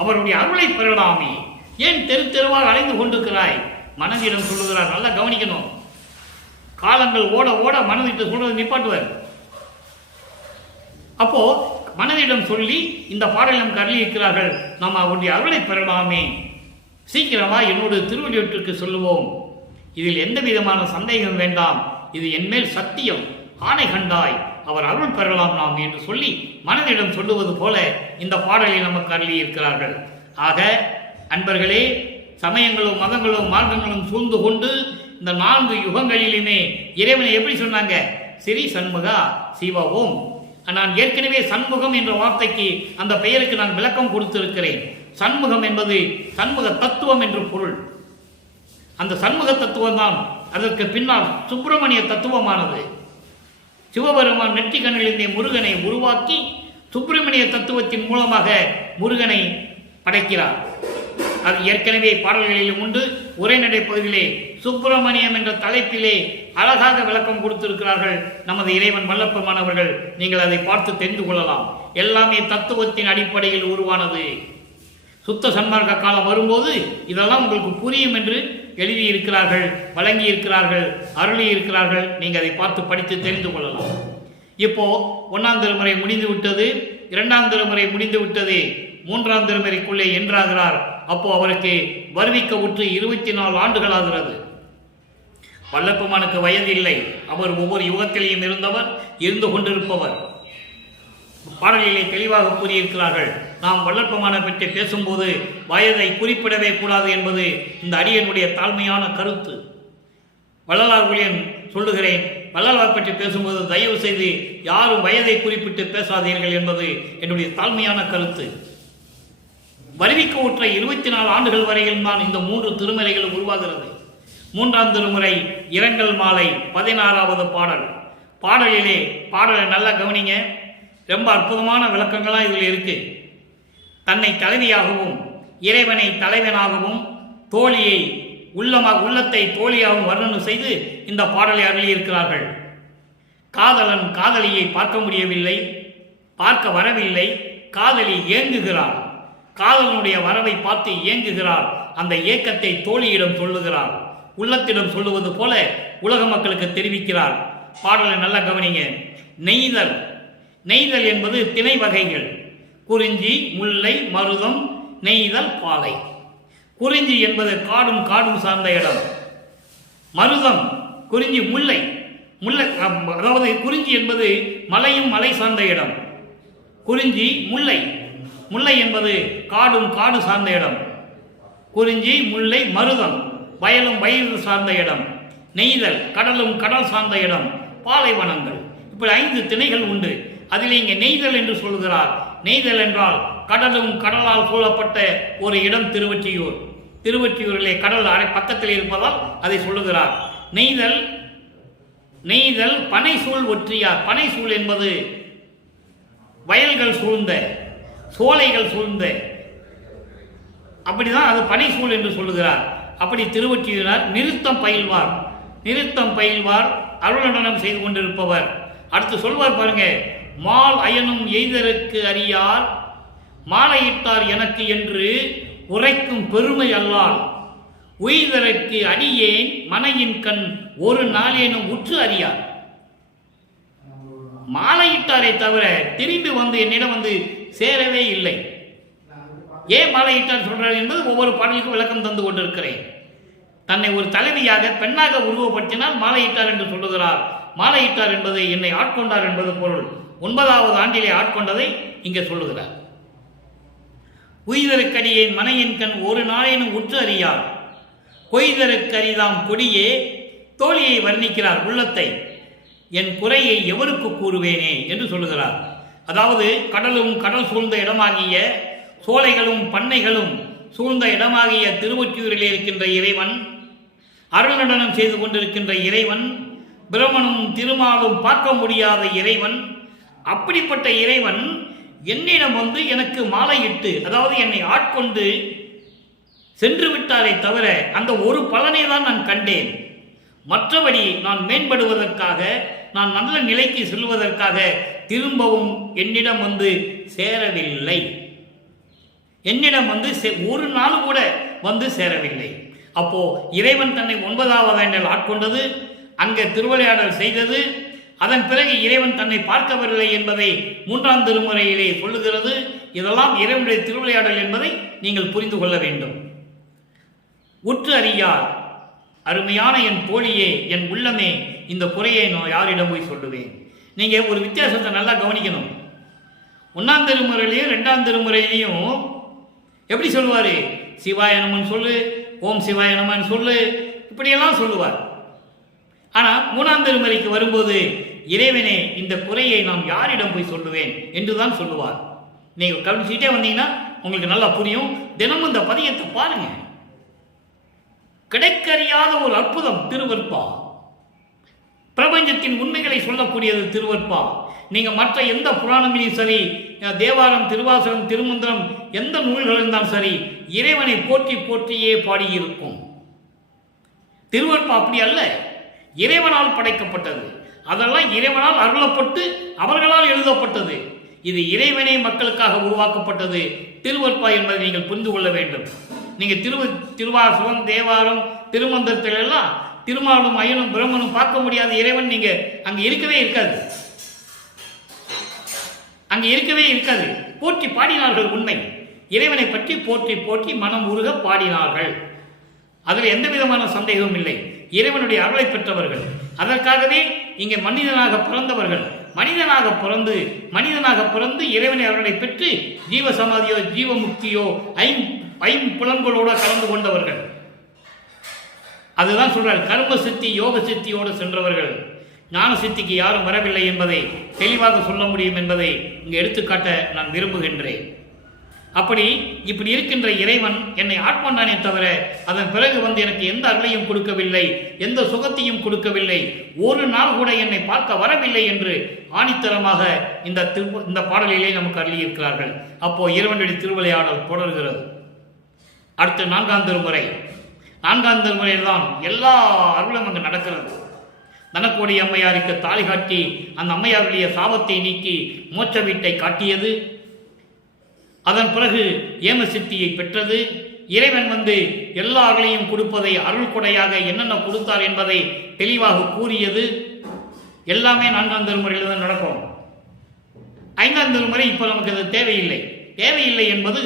அவருடைய அருளை பெறலாமே. ஏன் தெரு தெருவாக அலைந்து கொண்டிருக்கிறாய்? மனதிடம் சொல்லுகிறார். நல்லா கவனிக்கணும். காலங்கள் ஓட ஓட மனதிட்டு சொல்றது நிப்பாட்டுவார். அப்போ மனதிடம் சொல்லி இந்த பாடலம் கருளி இருக்கிறார்கள். நாம் அவருடைய அருளை பெறலாமே. சீக்கிரமா என்னோட திருவள்ளுவத்திற்கு சொல்லுவோம். இதில் எந்த விதமான சந்தேகம் வேண்டாம். இது என்மேல் சத்தியம். ஆணை கண்டாய், அவர் அருள் பெறலாம் நாம் என்று சொல்லி மனதிடம் சொல்லுவது போல இந்த பாடலை நமக்கு அருளி இருக்கிறார்கள். ஆக அன்பர்களே, சமயங்களும் மதங்களும் மார்க்கங்களும் சூழ்ந்து கொண்டு இந்த 4 யுகங்களிலுமே இறைவனை எப்படி சொன்னாங்க? ஸ்ரீ சண்முகா சிவ ஓம். நான் ஏற்கனவே சண்முகம் என்ற வார்த்தைக்கு அந்த பெயருக்கு நான் விளக்கம் கொடுத்திருக்கிறேன். சண்முகம் என்பது சண்முக தத்துவம் என்று பொருள். அந்த சண்முக தத்துவம் தான் அதற்கு பின்னால் சுப்பிரமணிய தத்துவமானது. சிவபெருமான் நெற்றிக்கண்ணிலிருந்தே முருகனை உருவாக்கி சுப்பிரமணிய தத்துவத்தின் மூலமாக முருகனை படைக்கிறார். அது ஏற்கனவே பாடல்களிலும் உண்டு. உரைநடை பகுதியிலே சுப்பிரமணியம் என்ற தலைப்பிலே அழகாக விளக்கம் கொடுத்திருக்கிறார்கள் நமது இறைவன் வல்லப்பமானவர்கள். நீங்கள் அதை பார்த்து தெரிந்து கொள்ளலாம். எல்லாமே தத்துவத்தின் அடிப்படையில் உருவானது. சுத்த சன்மார்க்க காலம் வரும்போது இதெல்லாம் உங்களுக்கு புரியும் என்று எழுதியிருக்கிறார்கள், வழங்கி இருக்கிறார்கள், அருளி இருக்கிறார்கள். நீங்கள் அதை பார்த்து படித்து தெரிந்து கொள்ளலாம். இப்போ 1ஆம் திருமுறை முடிந்து விட்டது, 2ஆம் திருமுறை முடிந்து விட்டது, 3ஆம் திருமுறைக்குள்ளே என்றாகிறார். அப்போ அவருக்கு வருவிக்க உற்று 24 ஆண்டுகள் ஆகிறது. வல்லப்பமானுக்கு வயது இல்லை. அவர் ஒவ்வொரு யுகத்திலேயும் இருந்தவர், இருந்து கொண்டிருப்பவர். பாடலிலே தெளிவாக கூறியிருக்கிறார்கள். நாம் வல்லப்பமான பற்றி பேசும்போது வயதை குறிப்பிடவே கூடாது என்பது இந்த அடியனுடைய தாழ்மையான கருத்து. வள்ளலார் ஊழியன் சொல்லுகிறேன், வள்ளலார் பற்றி பேசும்போது தயவு செய்து யாரும் வயதை குறிப்பிட்டு பேசாதீர்கள் என்பது என்னுடைய தாழ்மையான கருத்து. வருவிக்க உற்ற 24 ஆண்டுகள் வரையில் தான் இந்த 3 திருமுறைகள் உருவாகிறது. 3ஆம் திருமுறை இரங்கல் மாலை 16வது பாடல். பாடலிலே பாடலை நல்லா கவனிங்க. ரொம்ப அற்புதமான விளக்கங்களாக இதில் இருக்கு. தன்னை தலைவியாகவும் இறைவனை தலைவனாகவும் தோழியை உள்ளத்தை தோழியாகவும் வர்ணனை செய்து இந்த பாடலை அருளியிருக்கிறார்கள். காதலன் காதலியை பார்க்க முடியவில்லை, பார்க்க வரவில்லை. காதலி ஏங்குகிறார். காதலனுடைய வரவை பார்த்து ஏங்குகிறார். அந்த ஏக்கத்தை தோழியிடம் சொல்லுகிறார். உள்ளத்திடம் சொல்லுவது போல உலக மக்களுக்கு தெரிவிக்கிறார். பாடலை நல்லா கவனிங்க. நெய்தல். நெய்தல் என்பது திணை வகைகள். குறிஞ்சி, முல்லை, மருதம், நெய்தல், பாலை. குறிஞ்சி என்பது காடும் சார்ந்த இடம். மருதம், குறிஞ்சி, முல்லை அதாவது குறிஞ்சி என்பது மலையும் மலை சார்ந்த இடம். குறிஞ்சி, முல்லை என்பது காடு சார்ந்த இடம். குறிஞ்சி, முல்லை, மருதம் வயலும் வயல் சார்ந்த இடம். நெய்தல் கடலும் கடல் சார்ந்த இடம். பாலைவனங்கள். இப்படி 5 திணைகள் உண்டு. அதில் இங்கே நெய்தல் என்று சொல்கிறார். நெய்தல் என்றால் கடலும் கடலால் சூழப்பட்ட ஒரு இடம் திருவொற்றியூர். திருவொற்றியூரிலே கடல் பக்கத்தில் இருப்பதால் அதை சொல்லுகிறார். நெய்தல் பனைசூழ் ஒற்றியார். பனைசூழ் என்பது வயல்கள் சூழ்ந்த, சோலைகள் சூழ்ந்த, அப்படிதான் அது பனைசூழ் என்று சொல்லுகிறார். அப்படி திருவொற்றியூரார் நிறுத்தம் பயில்வார் அருள் நடனம் செய்து கொண்டிருப்பவர். அடுத்து சொல்வார் பாருங்க. மால் அயனும் எய்தருக்கு அறியார், மாலையிட்டார் எனக்கு என்று உரைக்கும் பெருமை அல்லால், உய்தருக்கு அடியேன் மனையின் கண் ஒரு நாளேனும் உற்று அறியார். மாலையிட்டாரை தவிர திரும்பி வந்து என்னிடம் வந்து சேரவே இல்லை. ஏன் மாலையிட்டார் சொல்றார் என்பது ஒவ்வொரு பாடலுக்கும் விளக்கம் தந்து கொண்டிருக்கிறேன். தன்னை ஒரு தலைவியாக பெண்ணாக உருவப்படுத்தினால் மாலையிட்டார் என்று சொல்லுகிறார். மாலையிட்டார் என்பது என்னை ஆட்கொண்டார் என்பது பொருள். 9வது ஆண்டிலே ஆட்கொண்டதை இங்கே சொல்லுகிறார். உய்தருக்கடியேன் மனையின் கண் ஒரு நாளேனும் உற்று அறியார், கொய்தருக்கரிதாம் கொடியே தோழியை வர்ணிக்கிறார். உள்ளத்தை, என் குறையை எவருக்கு கூறுவேனே என்று சொல்லுகிறார். அதாவது கடலும் கடல் சூழ்ந்த இடமாகிய, சோலைகளும் பண்ணைகளும் சூழ்ந்த இடமாகிய திருவொற்றியூரிலே இருக்கின்ற இறைவன், அருள் நடனம் செய்து கொண்டிருக்கின்ற இறைவன், பிரமனும் திருமாலும் பார்க்க முடியாத இறைவன், அப்படிப்பட்ட இறைவன் என்னிடம் வந்து எனக்கு மாலையிட்டு, அதாவது என்னை ஆட்கொண்டு சென்று விட்டாரை தவிர அந்த ஒரு பலனை தான் நான் கண்டேன். மற்றபடி நான் மேம்படுவதற்காக நான் நல்ல நிலைக்கு செல்வதற்காக திரும்பவும் என்னிடம் வந்து சேரவில்லை. என்னிடம் வந்து ஒரு நாள் கூட வந்து சேரவில்லை. அப்போ இறைவன் தன்னை 9வது ஆண்டில் ஆட்கொண்டது, அங்கே திருவிளையாடல் செய்தது, அதன் பிறகு இறைவன் தன்னை பார்க்கவில்லை என்பதை 3ஆம் திருமுறையிலே சொல்லுகிறது. இதெல்லாம் இறைவனுடைய திருவிளையாடல் என்பதை நீங்கள் புரிந்து கொள்ள வேண்டும். உற்று அறியார் அருமையான என் தோழியே, என் உள்ளமே, இந்த குறையை நான் யாரிடம் போய் சொல்லுவேன்? நீங்கள் ஒரு வித்தியாசத்தை நல்லா கவனிக்கணும். 1ஆம் திருமுறையிலையும் 2ஆம் திருமுறையிலையும் எப்படி சொல்லுவார்? சிவாய நமன் சொல்லு, ஓம் சிவாய நமன் சொல்லு, இப்படியெல்லாம் சொல்லுவார். ஆனால் 3ஆம் திருமுறைக்கு வரும்போது இறைவனே, இந்த குறையை நாம் யாரிடம் போய் சொல்லுவேன் என்றுதான் சொல்லுவார். நீங்கள் கவனிச்சுட்டே வந்தீங்கன்னா உங்களுக்கு நல்லா புரியும். தினமும் இந்த பதியத்தை பாருங்க. கிடைக்கறியாத ஒரு அற்புதம் திருவற்பா. பிரபஞ்சத்தின் உண்மைகளை சொல்லக்கூடியது திருவற்பா. நீங்க மற்ற எந்த புராணங்களையும் சரி, தேவாரம், திருவாசகம், திருமந்திரம், எந்த நூல்கள் இருந்தாலும் சரி, இறைவனை போற்றி போற்றியே பாடியிருக்கும். திருவற்பா அப்படி அல்ல, இறைவனால் படைக்கப்பட்டது. அதெல்லாம் இறைவனால் அருளப்பட்டு அவர்களால் எழுதப்பட்டது. இது இறைவனே மக்களுக்காக உருவாக்கப்பட்டது திருவற்பா என்பதை நீங்கள் புரிந்து கொள்ள வேண்டும். நீங்க திருவாசகம், தேவாரம், திருமந்திரத்தில் எல்லாம் திருமாலும் அயனும் பிரம்மனும் பார்க்க முடியாத இறைவன் நீங்க அங்க இருக்கவே இருக்காது. அங்க இருக்கவே இருக்காது. போற்றி பாடினார்கள். உண்மை, இறைவனை பற்றி போற்றி போற்றி மனம் உருக பாடினார்கள். அதில் எந்த விதமான சந்தேகமும் இல்லை. இறைவனுடைய அருளை பெற்றவர்கள். அதற்காகவே இங்கே மனிதனாக பிறந்தவர்கள். மனிதனாக பிறந்து இறைவனை அருளை பெற்று ஜீவ சமாதியோ ஜீவ முக்தியோ ஐம்புலன்களோடு கலந்து கொண்டவர்கள். அதுதான் சொல்றார், கர்ம சித்தி யோக சித்தியோடு சென்றவர்கள். ஞான சித்திக்கு யாரும் வரவில்லை என்பதை தெளிவாக சொல்ல முடியும் என்பதை இங்கே எடுத்துக்காட்ட நான் விரும்புகின்றேன். இப்படி இருக்கின்ற இறைவன் என்னை ஆட்கொண்டானே தவிர அதன் பிறகு வந்து எனக்கு எந்த அருளையும் கொடுக்கவில்லை, எந்த சுகத்தையும் கொடுக்கவில்லை, ஒரு நாள் கூட என்னை பார்க்க வரவில்லை என்று ஆணித்தரமாக இந்த பாடலிலே நமக்கு அருளியிருக்கிறார்கள். அப்போ இறைவனுடைய திருவிளையாடல் தொடர்கிறது. அடுத்து 4ஆம் திருமுறை. 4ஆம் திருமுறையில் தான் எல்லா அருளும் அங்கு நடக்கிறது. தனக்கோடி அம்மையாருக்கு தாலி காட்டி அந்த அம்மையாருடைய சாபத்தை நீக்கி மோட்ச வீட்டை காட்டியது. அதன் பிறகு ஏம சித்தியை பெற்றது. இறைவன் வந்து எல்லா அருளையும் கொடுப்பதை அருள் கொடையாக என்னென்ன கொடுத்தார் என்பதை தெளிவாக கூறியது. எல்லாமே 4ஆம் திருமுறையில் தான் நடக்கும். 5ஆம் திருமுறை இப்போ நமக்கு அது தேவையில்லை என்பது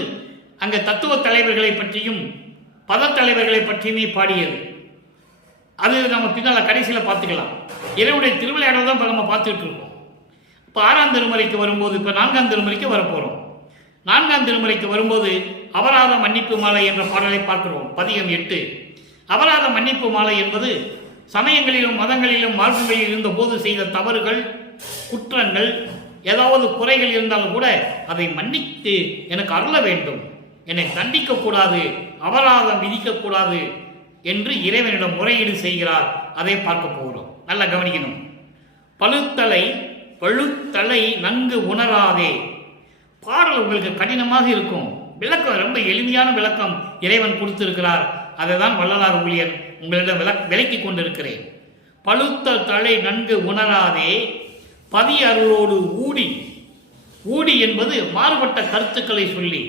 அங்கே தத்துவ தலைவர்களை பற்றியும் பத தலைவர்களை பற்றியுமே பாடியது. அது நம்ம பின்னால் கடைசியில் பார்த்துக்கலாம். இறைவனுடைய திருவிளையாடல் தான் இப்போ நம்ம பார்த்துட்டு இருக்கோம். இப்போ 6ஆம் திருமுறைக்கு வரும்போது, இப்போ 4ஆம் திருமுறைக்கு வரப்போகிறோம். 4ஆம் திருமுறைக்கு வரும்போது அபராத மன்னிப்பு மாலை என்ற பாடலை பார்க்கிறோம். பதிகம் 8. அபராத மன்னிப்பு மாலை என்பது சமயங்களிலும் மதங்களிலும் மார்க்கங்களில் இருந்த போது செய்த தவறுகள், குற்றங்கள், ஏதாவது குறைகள் இருந்தாலும் கூட அதை மன்னித்து எனக்கு அருள வேண்டும், என்னை தண்டிக்கக்கூடாது, அபராதம் விதிக்கக்கூடாது என்று இறைவனிடம் முறையீடு செய்கிறார். அதை பார்க்க போகிறோம். நல்லா கவனிக்கணும். பழுத்தலை நன்கு உணராதே. பாடல் உங்களுக்கு கடினமாக இருக்கும். விளக்கம் ரொம்ப எளிமையான விளக்கம் இறைவன் கொடுத்திருக்கிறார். அதை தான் வள்ளலார் ஊழியர் உங்களிடம் விளக்கி கொண்டிருக்கிறேன். பழுத்த தலை நன்கு உணராதே பதி அருளோடு ஊடி என்பது மாறுபட்ட கருத்துக்களை சொல்லி,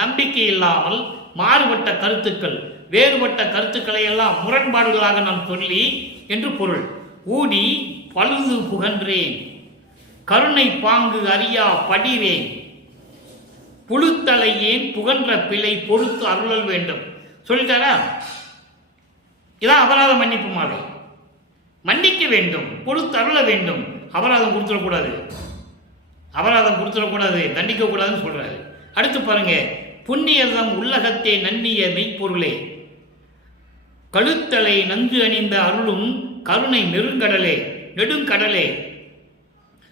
நம்பிக்கை இல்லாமல் மாறுபட்ட கருத்துக்கள், வேறுபட்ட கருத்துக்களை எல்லாம் முரண்பாடுகளாக நாம் சொல்லி என்று பொருள். ஊடி பழுது புகன்றேன், கருணை பாங்கு அறியா படிவேன், புழுத்தலை ஏன் புகன்ற பிழை பொறுத்து அருளல் வேண்டும் சொல்லிட்டாரா? இதான் அபராத மன்னிப்பு மாலை. மன்னிக்க வேண்டும், பொறுத்து அருள வேண்டும். அபராதம் கொடுத்துடக்கூடாது, தண்டிக்க கூடாதுன்னு சொல்றாரு. அடுத்து பாருங்க, புண்ணியதம் உள்ளகத்தே நன்னிய மெய்ப்பொருளே, கழுத்தலை நன்கு அணிந்த அருளும் கருணை நெடுங்கடலே,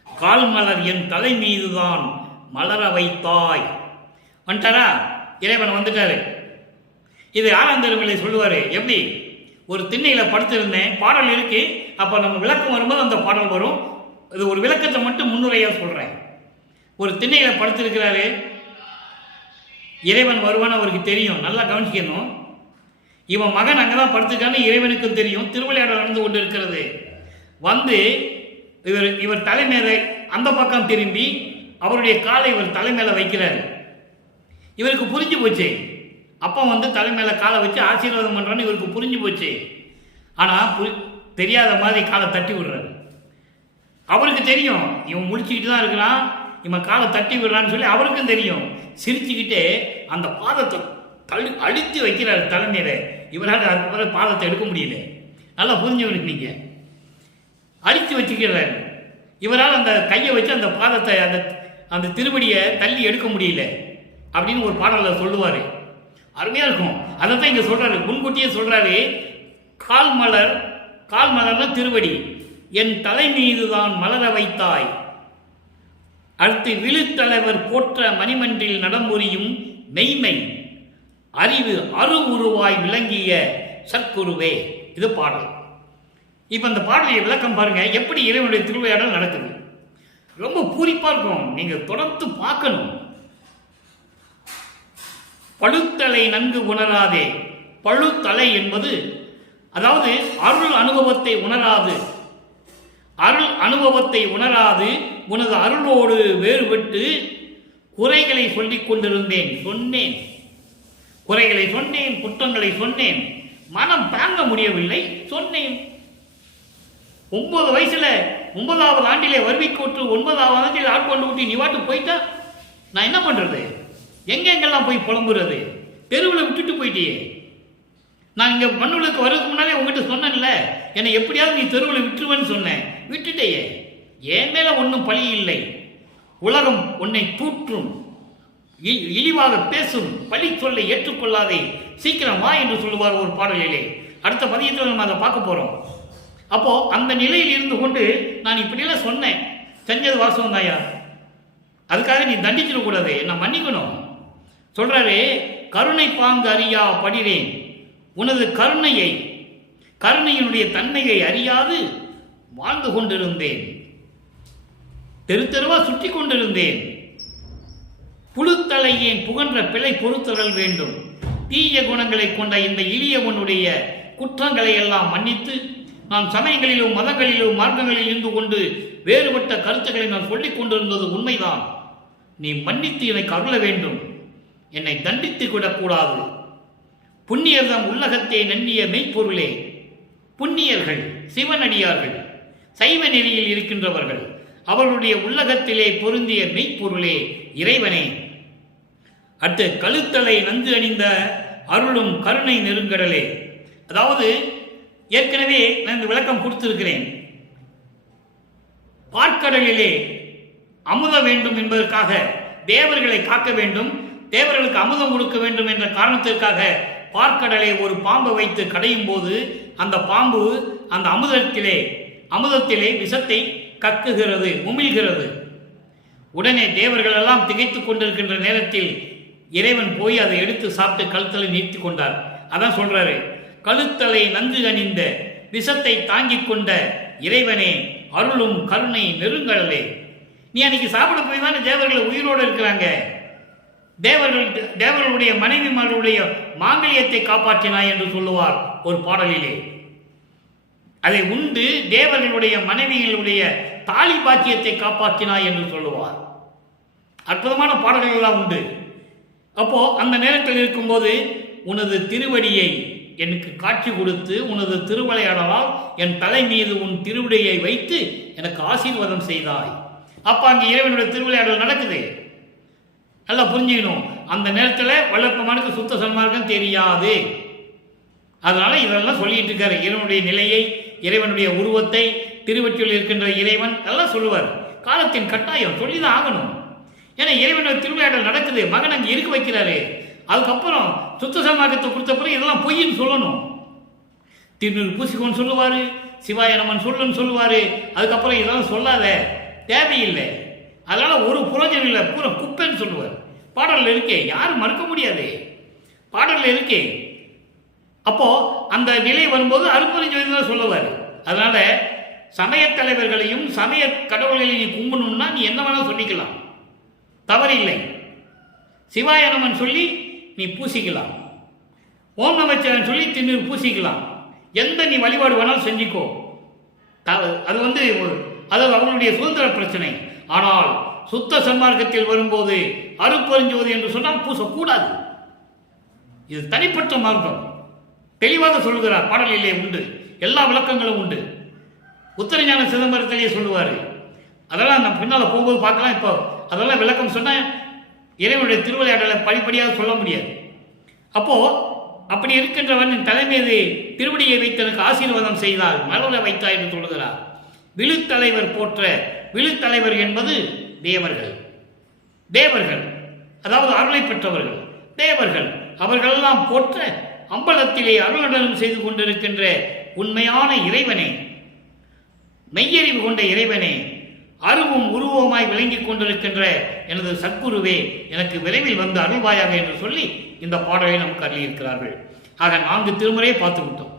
கால்மலர் என் தலை மீதுதான் மலர வைத்தாய். வந்துட்டாரா? இறைவன் வந்துட்டாரு. இது 6ஆம் திருமுறையிலே சொல்லுவாரு. எப்படி? ஒரு திண்ணையில படுத்திருந்தேன், பாடல் இருக்கு. அப்ப நம்ம விளக்கம் வரும்போது அந்த பாடல் வரும். இது ஒரு விளக்கத்தை மட்டும் முன்னுரையா சொல்றேன். ஒரு திண்ணையில படுத்திருக்கிறாரு, இறைவன் வருவான்னு அவருக்கு தெரியும். நல்லா கவனிக்கணும். இவன் மகன் அங்கதான் படுத்திருக்கான்னு இறைவனுக்கும் தெரியும். திருவிளையாடல் நடந்து கொண்டு இருக்கிறது. வந்து இவர் தலைமையில அந்த பக்கம் திரும்பி அவருடைய காலை இவர் தலைமையில வைக்கிறார். இவருக்கு புரிஞ்சு போச்சு, அப்பா வந்து தலைமையில காலை வச்சு ஆசீர்வாதம் பண்றான்னு இவருக்கு புரிஞ்சு போச்சு. ஆனா தெரியாத மாதிரி காலை தட்டி விடுறாரு. அவருக்கு தெரியும் இவன் முடிச்சுக்கிட்டு தான் இருக்கிறான், இவன் காலை தட்டி விடுறான்னு சொல்லி அவருக்கும் தெரியும். சிரிச்சுக்கிட்டே அந்த பாதத்தை அடித்து வைக்கிறார் தலைமையில. இவரால் அதுக்கு பாதத்தை எடுக்க முடியல. நல்லா புரிஞ்சவனுக்கு நீங்க அடித்து வச்சுக்கிறார். இவரால் அந்த கையை வச்சு அந்த பாதத்தை அந்த திருவடியை தள்ளி எடுக்க முடியல அப்படின்னு ஒரு பாடலில் சொல்லுவார். அருமையாக இருக்கும். அதை தான் இங்கே சொல்கிறாரு, முன்கூட்டியே சொல்கிறாரு. கால் மலர்னா திருவடி, என் தலை மீது தான் மலர வைத்தாய், அடுத்து விழுத்தலைவர் போற்ற மணிமன்றில் நடம்புரியும் மெய்மை அறிவு அருவுருவாய் விளங்கிய சற்குருவே. இது பாடல். இப்போ அந்த பாடலை விளக்கம் பாருங்க, எப்படி இறைவனுடைய திருவிளையாடல் நடக்குது. ரொம்ப பூரிப்பா இருக்கும், நீங்க தொடர்ந்து பார்க்கணும். பழுத்தலை நன்கு உணராதே. பழுத்தலை என்பது அதாவது அருள் அனுபவத்தை உணராது உனது அருளோடு வேறுபட்டு குறைகளை சொல்லிக் கொண்டிருந்தேன். குறைகளை சொன்னேன், குற்றங்களை சொன்னேன், மனம் தாங்க முடியவில்லை, சொன்னேன். 9 வயசுல 9வது ஆண்டிலே வருவிக்கோட்டு 9வது ஆண்டில் ஆட்கொண்டு விட்டு நீ வாட்டு போயிட்டா நான் என்ன பண்றது? எங்கெங்கெல்லாம் போய் புலம்புறது? தெருவில் விட்டுட்டு போயிட்டியே. நான் இங்க மண்ணுக்கு வர்றதுக்கு முன்னாலே உங்ககிட்ட சொன்னேன்ல, என்னை எப்படியாவது நீ தெருவில் விட்டுருவேன்னு சொன்னேன், விட்டுட்டேயே. என் மேல ஒன்றும் பழி இல்லை. உலகம் உன்னை தூற்றும், இழிவாக பேசும், பழி சொல்லை ஏற்றுக்கொள்ளாதே, சீக்கிரம் வா என்று சொல்லுவார் ஒரு பாடலிலே. அடுத்த பதியத்தில் நம்ம அதை பார்க்க போறோம். அப்போ அந்த நிலையில் இருந்து கொண்டு நான் இப்படியெல்லாம் சொன்னேன், செஞ்சது வாசம் தாயா, அதுக்காக நீ தண்டிச்சிடக்கூடாது, நான் மன்னிக்கணும் சொல்றாரு. கருணை பாங்கு அறியா படிறேன், உனது கருணையினுடைய தன்மையை அறியாது வாழ்ந்து கொண்டிருந்தேன், தெரு தெருவா சுற்றி கொண்டிருந்தேன். புழுத்தலையேன் புகன்ற பிழை பொறுத்தரல் வேண்டும். தீய குணங்களை கொண்ட இந்த எளியவனுடைய குற்றங்களை எல்லாம் மன்னித்து, நான் சமயங்களிலும் மதங்களிலும் மார்க்கங்களில் இருந்து கொண்டு வேறுபட்ட கருத்துக்களை நான் சொல்லிக் கொண்டிருந்தது உண்மைதான். நீ மன்னித்து எனக்கு அருள வேண்டும், என்னை தண்டித்து விடக்கூடாது. புண்ணியர்தம் உள்ளகத்தை நன்னிய மெய்ப்பொருளே. புண்ணியர்கள் சிவனடியார்கள், சைவ நெறியில் இருக்கின்றவர்கள், அவர்களுடைய உள்ளகத்திலே பொருந்திய மெய்ப்பொருளே இறைவனே. அடுத்து கழுத்தலை நன்கு அணிந்த அருளும் கருணை நெருங்கடலே. அதாவது ஏற்கனவே நான் இந்த விளக்கம் கொடுத்திருக்கிறேன். பாற்கடலிலே அமுத வேண்டும் என்பதற்காக தேவர்களை காக்க வேண்டும், தேவர்களுக்கு அமுதம் கொடுக்க வேண்டும் என்ற காரணத்திற்காக பாற்கடலை ஒரு பாம்பை வைத்து கடையும் போது அந்த பாம்பு அந்த அமுதத்திலே விஷத்தை கக்குகிறது, உமிழ்கிறது. உடனே தேவர்கள் எல்லாம் திகைத்துக் கொண்டிருக்கின்ற நேரத்தில் இறைவன் போய் அதை எடுத்து சாப்பிட்டு கழுத்தலை நீர்த்தி கொண்டார். அதான் சொல்றாரு, கழுத்தலை நன்கு அணிந்த விஷத்தை தாங்கிக் கொண்ட இறைவனே அருளும் கருணை நெருங்கடலே. நீ அன்னைக்கு சாப்பிட போய் தானே தேவர்கள் உயிரோடு இருக்கிறாங்க. தேவர்களுடைய மனைவிமார்களுடைய மாங்கல்யத்தை காப்பாற்றினாய் என்று சொல்லுவார் ஒரு பாடலிலே. அதை உண்டு தேவர்களுடைய மனைவிகளுடைய தாலி பாக்கியத்தை காப்பாற்றினாய் என்று சொல்லுவார். அற்புதமான பாடல்கள் எல்லாம் உண்டு. அப்போ அந்த நேரத்தில் இருக்கும்போது உனது திருவடியை எனக்கு காட்சி கொடுத்து, உனது திருவிளையாடலால் என் தலை மீது உன் திருவடியை வைத்து எனக்கு ஆசீர்வாதம் செய்தாய். அப்ப அங்கே இறைவனுடைய திருவிளையாடல் நடக்குது. நல்லா புரிஞ்சுக்கணும். அந்த நேரத்தில் வல்லப்பமானுக்கு சுத்த சன்மார்க்கம் தெரியாது. அதனால இதெல்லாம் சொல்லிட்டு இருக்காரு. இறைவனுடைய நிலையை, இறைவனுடைய உருவத்தை, திருவற்றியில் இருக்கின்ற இறைவன் எல்லாம் சொல்லுவார். காலத்தின் கட்டாயம் சொல்லிதான் ஆகணும். ஏன்னா இறைவனுடைய திருவிளையாடல் நடக்குது, மகன் அங்கே இருக்க வைக்கிறாரு. அதுக்கப்புறம் சுத்த சன்மார்க்கத்தை கொடுத்த பிறகு இதெல்லாம் பொய்ன்னு சொல்லணும். திருநூறு பூசிக்கோன்னு சொல்லுவாரு, சிவாய நமன் சொல்லுன்னு சொல்லுவாரு. அதுக்கப்புறம் இதெல்லாம் சொல்லாத, தேவையில்லை, அதனால ஒரு புரோஜனம் இல்லை, பூரா குப்பைன்னு சொல்லுவார். பாடல்ல இருக்கே, யாரும் மறுக்க முடியாது, பாடல்ல இருக்கே. அப்போ அந்த நிலை வரும்போது அருப்பறிஞ்சொல்லிதான் சொல்லுவார். அதனால சமய தலைவர்களையும் சமய கடவுள்களையும் நீ கும்பிடணும்னா நீ என்ன வேணாலும் சொல்லிக்கலாம், தவறில்லை. சிவாய நமன் சொல்லி நீ பூசிக்கலாம், ஓம் நமச்சிவாயன் சொல்லி திருநீர் பூசிக்கலாம், எந்த நீ வழிபாடு வேணாலும் செஞ்சுக்கோ. அது அதாவது அவர்களுடைய சுதந்திர பிரச்சனை. ஆனால் சுத்த சன்மார்க்கத்தில் வரும்போது அருட்பெருஞ்சோதி என்று சொன்னால் பூசக்கூடாது. இது தனிப்பட்ட மார்க்கம். தெளிவாக சொல்கிறார், பாடலிலே உண்டு, எல்லா விளக்கங்களும் உண்டு. உத்தரஞான சிதம்பரத்திலேயே சொல்லுவார். அதெல்லாம் நம்ம பின்னால் போகும்போது பார்க்கலாம். இப்போ அதெல்லாம் விளக்கம் சொன்னால் இறைவனுடைய திருவிளையாடலை படிப்படியாக சொல்ல முடியாது. அப்போ அப்படி இருக்கின்றவன் தலைமீது திருவடியை வைத்தனுக்கு ஆசீர்வாதம் செய்தால் மலர வைத்தாய் என்று சொல்கிறார். விழுத்தலைவர் போற்ற, விழுத்தலைவர் என்பது தேவர்கள். தேவர்கள் அதாவது அருளை பெற்றவர்கள், தேவர்கள். அவர்களெல்லாம் போற்ற அம்பலத்திலே அருளடனம் செய்து கொண்டிருக்கின்ற உண்மையான இறைவனே, மெய்யறிவு கொண்ட இறைவனே, அருவும் உருவமாய் விளங்கிக் கொண்டிருக்கின்ற எனது சத்குருவே, எனக்கு விரைவில் வந்து அருள்வாயாக என்று சொல்லி இந்த பாடலை நமக்கு அருளியிருக்கிறார்கள். ஆக 4 திருமுறையை பார்த்து விட்டோம்.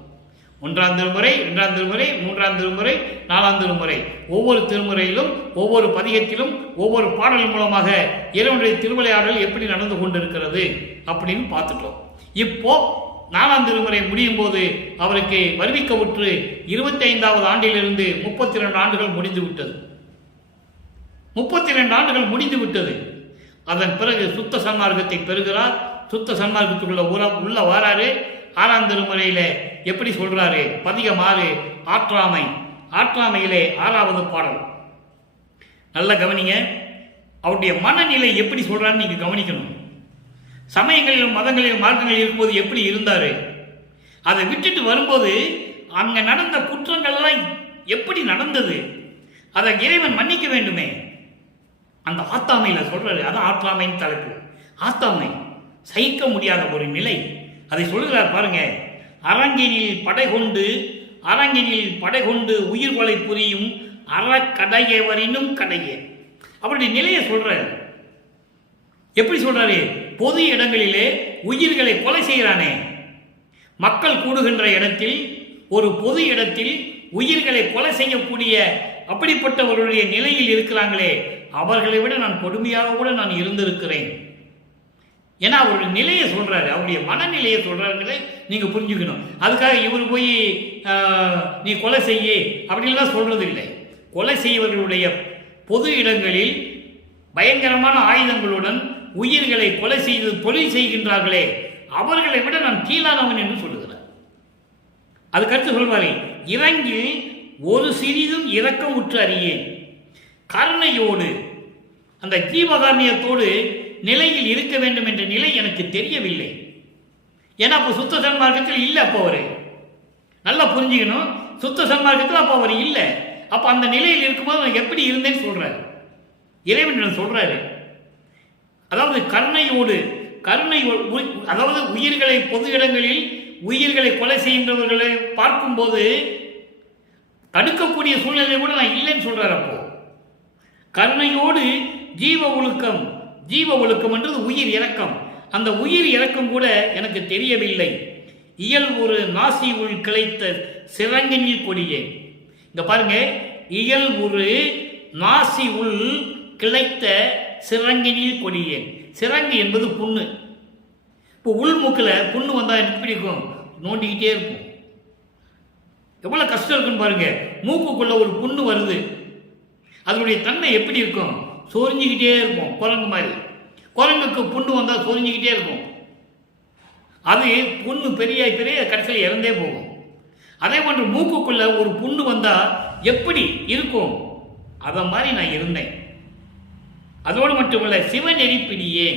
1ஆம் திருமுறை, 2ஆம் திருமுறை, 3ஆம் திருமுறை, 4ஆம் திருமுறை. ஒவ்வொரு திருமுறையிலும் ஒவ்வொரு பதிகத்திலும் ஒவ்வொரு பாடல் மூலமாக இறைவனுடைய திருவிளையாடல் எப்படி நடந்து கொண்டிருக்கிறது அப்படின்னு பார்த்துட்டோம். இப்போ 4ஆம் திருமுறை முடியும் போது அவருக்கு வருவிக்கவுற்று 25வது ஆண்டிலிருந்து 32 ஆண்டுகள் முடிந்து விட்டது. 32 ஆண்டுகள் முடிந்து விட்டது. அதன் பிறகு சுத்த சன்மார்க்கத்தை பெறுகிறார். சுத்த சன்மார்க்கத்துக்குள்ள உள்ள வாராரு. 6ஆம் திருமுறையில எப்படி சொல்றாரு? பதிகம் 6 ஆற்றாமை. ஆற்றாமையிலே 6வது பாடல். நல்ல கவனிங்க. அவருடைய மனநிலை எப்படி சொல்றான்னு நீங்க கவனிக்கணும். சமயங்களிலும் மதங்களிலும் மார்க்கங்களில் இருக்கும்போது எப்படி இருந்தாரு, அதை விட்டுட்டு வரும்போது அங்க நடந்த குற்றங்கள்லாம் எப்படி நடந்தது, அதை இறைவன் மன்னிக்க வேண்டுமே. அந்த ஆத்தாமையில சொல்றாரு. அதான் ஆற்றாமையின் தலைப்பு. ஆத்தாமை சகிக்க முடியாத ஒரு நிலை. அதை சொல்லுகிறார் பாருங்க. அரங்கினில் படை கொண்டு உயிர் கொலை புரியும் அறக்கடையவரினும் கடைய. அவருடைய நிலையை சொல்றாரு. எப்படி சொல்றாரு? பொது இடங்களிலே உயிர்களை கொலை செய்கிறானே, மக்கள் கூடுகின்ற இடத்தில், ஒரு பொது இடத்தில் உயிர்களை கொலை செய்யக்கூடிய அப்படிப்பட்டவர்களுடைய நிலையில் இருக்கிறாங்களே, அவர்களை விட நான் கொடுமையாக கூட நான் இருந்திருக்கிறேன். ஏன்னா அவருடைய நிலையை சொல்றாரு, அவருடைய மனநிலையை சொல்றாருங்கிறதை நீங்க புரிஞ்சுக்கணும். அதுக்காக இவர் போய் நீ கொலை செய்ய அப்படின்லாம் சொல்றது இல்லை. கொலை செய்வர்களுடைய பொது இடங்களில் பயங்கரமான ஆயுதங்களுடன் உயிர்களை கொலை செய்து தொழில் செய்கின்றார்களே, அவர்களை விட நான் கீழானவன் என்று சொல்லுகிறார். அதுக்கடுத்து சொல்வாரு, இறங்கி ஒரு சிறிதும் இரக்கம் உற்று அறியேன். கருணையோடு அந்த ஜீவகாரணியத்தோடு நிலையில் இருக்க வேண்டும் என்ற நிலை எனக்கு தெரியவில்லை. ஏன்னா அப்போ சுத்த சன்மார்க்கத்தில் இல்லை. அப்போ அவரு நல்லா புரிஞ்சுக்கணும். சுத்த சன்மார்க்கத்தில் அப்போ அவர் இல்லை. அப்போ அந்த நிலையில் இருக்கும்போது நான் எப்படி இருந்தேன்னு சொல்றாரு. இறைவன் சொல்றாரு. அதாவது கருணையோடு, அதாவது உயிர்களை பொது இடங்களில் உயிர்களை கொலை செய்கின்றவர்களை பார்க்கும்போது தடுக்கக்கூடிய சூழ்நிலை கூட நான் இல்லைன்னு சொல்றாரு. அப்போ கருணையோடு ஜீவ ஒழுக்கம் என்றது உயிர் இறக்கம். அந்த உயிர் இறக்கம் கூட எனக்கு தெரியவில்லை. இயல் ஒரு நாசி உள் கிளைத்த சிறங்கினில் கொடியே. இங்க பாருங்க, இயல் ஒரு நாசி உள் கிளைத்த சிறங்கினில் கொடியே. சிறங்கு என்பது புண்ணு. இப்போ உள்மூக்கில் புண்ணு வந்தால் எனக்கு பிடிக்கும், நோண்டிக்கிட்டே இருக்கும். எவ்வளோ கஷ்டம் இருக்குன்னு பாருங்க. மூக்குக்குள்ள ஒரு புண்ணு வருது, அதனுடைய தன்மை எப்படி இருக்கும்? சொரிஞ்சிக்கிட்டே இருக்கும். குரங்கு மாதிரி. குரங்குக்கு புண்ணு வந்தால் சொரிஞ்சிக்கிட்டே இருக்கும். அது புண்ணு பெரிய பெரிய கடைசியில் இறந்தே போகும். அதே போன்று மூக்குக்குள்ள ஒரு புண்ணு வந்தால் எப்படி இருக்கும், அதை மாதிரி நான் இருந்தேன். அதோடு மட்டுமல்ல, சிவநெறி பிடியே.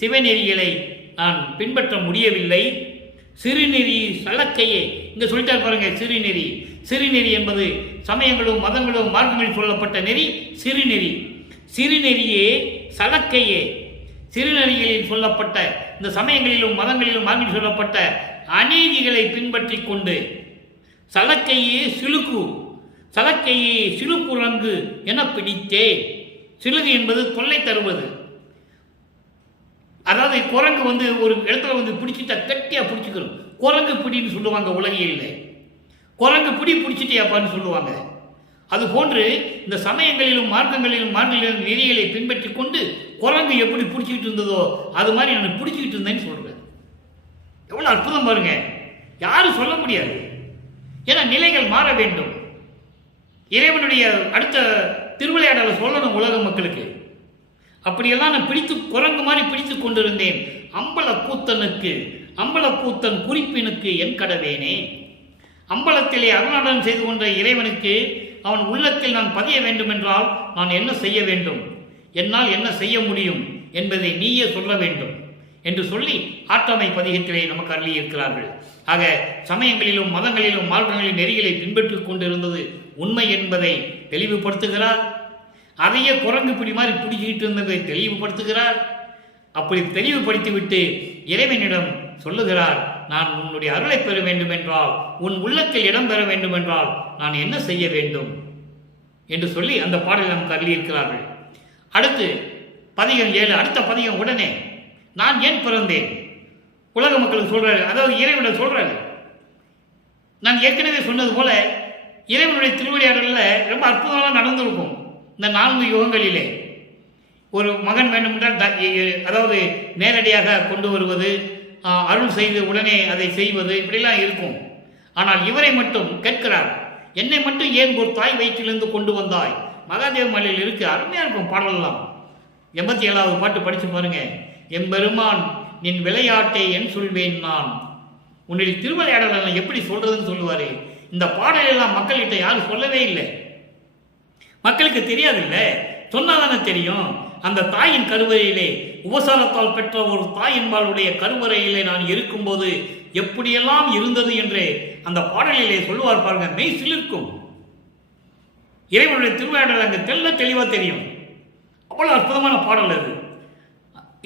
சிவநெறிகளை நான் பின்பற்ற முடியவில்லை. சிறுநெறி சலக்கையே. இங்க சொல்லிட்டார் பாருங்க, சிறுநெறி என்பது சமயங்களும் மதங்களும் மார்க்கங்களில் சொல்லப்பட்ட நெறி சிறுநெறியே சலக்கையே. சிறுநெறிகளில் சொல்லப்பட்ட, இந்த சமயங்களிலும் மதங்களிலும் மார்க்கங்களில் சொல்லப்பட்ட அநீதிகளை பின்பற்றி கொண்டு சலக்கையே சிலுக்குரங்கு என பிடித்தே. சிலுகு என்பது தொல்லை தருவது. அதாவது குரங்கு ஒரு இடத்துல பிடிச்சிட்டா கட்டியா பிடிச்சிக்கிறோம். குரங்கு பிடின்னு சொல்லுவாங்க உலகியல்ல. குரங்கு பிடிச்சிட்டியாப்பான்னு சொல்லுவாங்க. அது போன்று இந்த சமயங்களிலும் மார்க்கங்களிலும் நெறிகளை பின்பற்றி கொண்டு குரங்கு எப்படி பிடிச்சிக்கிட்டு இருந்ததோ அது மாதிரி நான் பிடிச்சிக்கிட்டு இருந்தேன்னு சொல்றேன். எவ்வளவு அற்புதம் பாருங்க. யாரும் சொல்ல முடியாது. ஏன்னா நிலைகள் மாற வேண்டும். இறைவனுடைய அடுத்த திருவிளையாடலை சொல்லணும் உலக மக்களுக்கு. அப்படியெல்லாம் நான் குரங்கு மாதிரி பிடித்து கொண்டிருந்தேன். அம்பலக்கூத்தன் குறிப்பினுக்கு என் கடவேனே. அம்பலத்திலே அருணாடனம் செய்து கொண்ட இறைவனுக்கு அவன் உள்ளத்தில் நான் பதிய வேண்டுமென்றால் நான் என்ன செய்ய வேண்டும், என்னால் என்ன செய்ய முடியும் என்பதை நீயே சொல்ல வேண்டும் என்று சொல்லி ஆற்றமை பதிகத்திலே நமக்கு அருளி இருக்கிறார்கள். ஆக சமயங்களிலும் மதங்களிலும் மார்க்கங்களின் நெறிகளை பின்பற்றிக் கொண்டிருந்தது உண்மை என்பதை தெளிவுபடுத்துகிறார். அதையே குரங்கு பிடி மாதிரி பிடிச்சிக்கிட்டு இருந்ததை தெளிவுபடுத்துகிறார். அப்படி தெளிவுபடுத்திவிட்டு இறைவனிடம் சொல்லுகிறார், நான் உன்னுடைய அருளை பெற வேண்டும் என்றால், உன் உள்ளத்தில் இடம் பெற வேண்டும் என்றால் நான் என்ன செய்ய வேண்டும் என்று சொல்லி அந்த பாடலை நமக்கு அருளியிருக்கிறார்கள். அடுத்து பதிகம் 7, அடுத்த பதிகம் உடனே நான் ஏன் பிறந்தேன் உலக மக்களுக்கு சொல்றாரு. அதாவது இறைவனிடம் சொல்றாரு. நான் ஏற்கனவே சொன்னது போல இறைவனுடைய திருவிளையாடலில் ரொம்ப அற்புதமாக நடந்திருக்கும். இந்த 4 யுகங்களிலே ஒரு மகன் வேண்டுமென்றால் அதாவது நேரடியாக கொண்டு வருவது, அருள் செய்து உடனே அதை செய்வது, இப்படிலாம் இருக்கும். ஆனால் இவரை மட்டும் கேட்கிறார், என்னை மட்டும் ஏன் ஒரு தாய் வயிற்றிலிருந்து கொண்டு வந்தாய்? மகாதேவ மலையில் இருக்கு, அருமையாக இருக்கும் பாடலாம். 87வது பாட்டு படித்து பாருங்க. எம்பெருமான் நின் விளையாட்டை என் சொல்வேன் நான். உன்னுடைய திருவிளையாடல் எப்படி சொல்றதுன்னு சொல்லுவாரு. இந்த பாடலெல்லாம் மக்கள்கிட்ட யாரும் சொல்லவே இல்லை. மக்களுக்கு தெரியாது இல்லை, சொன்னாதானே தெரியும். அந்த தாயின் கருவறையிலே உபசாரத்தால் பெற்ற ஒரு தாய் என்பாளுடைய கருவறையிலே நான் இருக்கும்போது எப்படியெல்லாம் இருந்தது என்று அந்த பாடலிலே சொல்லுவார் பாருங்க. மெய் சிலிர்க்கும். இறைவனுடைய திருவிளையாடல் அங்கு தெளிவாக தெரியும். அவ்வளவு அற்புதமான பாடல் அது.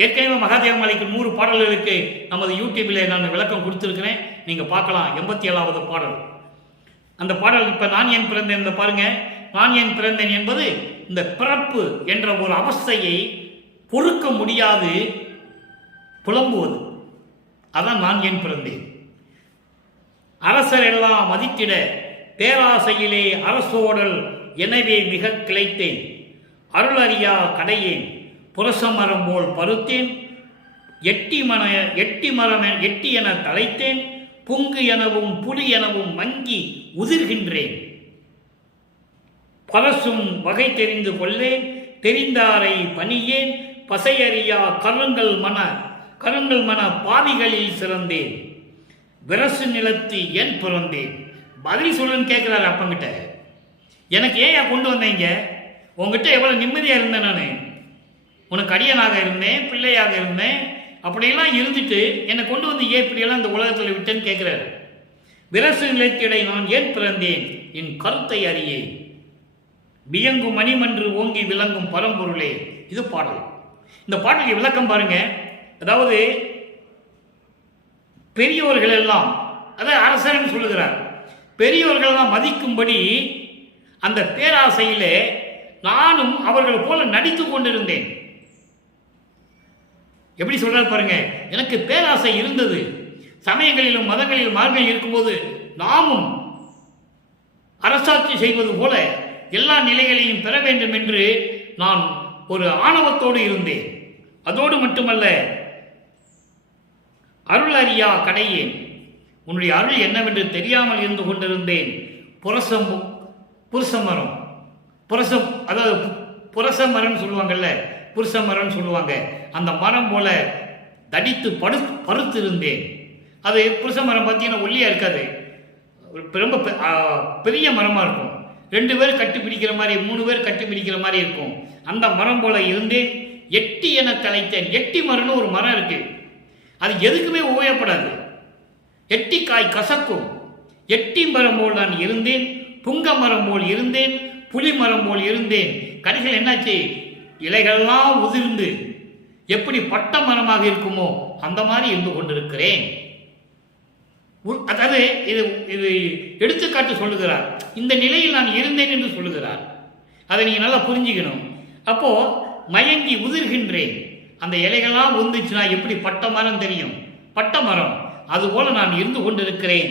ஏற்கனவே மகாதேவ மலைக்கு 100 பாடல்களுக்கு நமது யூடியூபில் நான் விளக்கம் கொடுத்துருக்கிறேன், நீங்கள் பார்க்கலாம். 87வது பாடல். அந்த பாடல் இப்போ நான் ஏன் பிறந்தேன் பாருங்க. நான் ஏன் பிறந்தேன் என்பது இந்த பிறப்பு என்ற ஒரு அவஸ்தையை பொறுக்க முடியாது புலம்புவது. அதான் நான் ஏன் பிறந்தேன். அரசர் எல்லாம் மதித்திட பேராசையிலே அரசோடல் எனவே மிக கிளைத்தேன். அருளறியா கடையேன் புரசமரம் போல் பருத்தேன். எட்டி என தலைத்தேன். புங்கு எனவும் புலி எனவும் மங்கி உதிர்கின்றேன். பரசும் வகை தெரிந்து கொள்ளேன். தெரிந்தாரை பணியேன். பசையறியா கருங்கள் மன பாவிகளில் சிறந்தேன். விரசு நிலத்து ஏன் பிறந்தேன். பதில் சொல்லுன்னு கேட்கிறாரு அப்பங்கிட்ட. எனக்கு ஏன் கொண்டு வந்தீங்க? உங்ககிட்ட எவ்வளவு நிம்மதியா இருந்தேன். நான் உனக்கு அடியனாக இருந்தேன், பிள்ளையாக இருந்தேன், அப்படியெல்லாம் இருந்துட்டு என்னை கொண்டு வந்து ஏன் இப்படியெல்லாம் இந்த உலகத்தில் விட்டேன்னு கேட்கிறாரு. விரசு நிலத்திடை நான் ஏன் பிறந்தேன், என் கருத்தை அறியே. வியங்கு மணிமன்று ஓங்கி விளங்கும் பரம்பொருளே. இது பாடல். இந்த பாடலுக்கு விளக்கம் பாருங்க. அதாவது பெரியோர்கள் எல்லாம், அதாவது அரசன் சொல்லுகிறார், பெரியோர்கள் எல்லாம் மதிக்கும்படி அந்த பேராசையிலே நானும் அவர்கள் போல நடித்து கொண்டிருந்தேன். எப்படி சொல்றாரு பாருங்க. எனக்கு பேராசை இருந்தது. சமயங்களிலும் மதங்களிலும் மார்க்கம் இருக்கும்போது நாமும் அரசாட்சி செய்வது போல எல்லா நிலைகளையும் பெற வேண்டும் என்று நான் ஒரு ஆணவத்தோடு இருந்தேன். அதோடு மட்டுமல்ல, அருள் அறியா கடையேன். உன்னுடைய அருள் என்னவென்று தெரியாமல் இருந்து கொண்டிருந்தேன். புருஷமரம் அதாவது புரசமரம் சொல்லுவாங்கல்ல, புருஷமரம் சொல்லுவாங்க. அந்த மரம் போல தடித்து பருத்து இருந்தேன். அது புருஷமரம் பார்த்தீங்கன்னா ஒல்லியா இருக்காது, ரொம்ப பெரிய மரமா இருக்கும். 2 பேர் கட்டி பிடிக்கிற மாதிரி, 3 பேர் கட்டி பிடிக்கிற மாதிரி இருக்கும். அந்த மரம் போல இருந்தேன். எட்டி என தலைத்தேன். எட்டி மரம்னு ஒரு மரம் இருக்கு, அது எதுக்குமே உபயோகப்படாது. எட்டி காய் கசக்கும். எட்டி மரம் போல் நான் இருந்தேன். புங்க மரம் போல் இருந்தேன். புலி மரம் போல் இருந்தேன். கடைசியில் என்னாச்சு, இலைகள்லாம் உதிர்ந்து எப்படி பட்ட மரமாக இருக்குமோ அந்த மாதிரி இருந்து கொண்டிருக்கிறேன். அதாவது இது எடுத்துக்காட்டு சொல்லுகிறார். இந்த நிலையில் நான் இருந்தேன் என்று சொல்லுகிறார். அதை நீங்க நல்லா புரிஞ்சுக்கணும். அப்போ மயங்கி உதிர்கின்றேன். அந்த இலைகள்லாம் உந்துச்சுன்னா எப்படி பட்ட மரம் தெரியும், பட்ட மரம் அதுபோல நான் இருந்து கொண்டிருக்கிறேன்,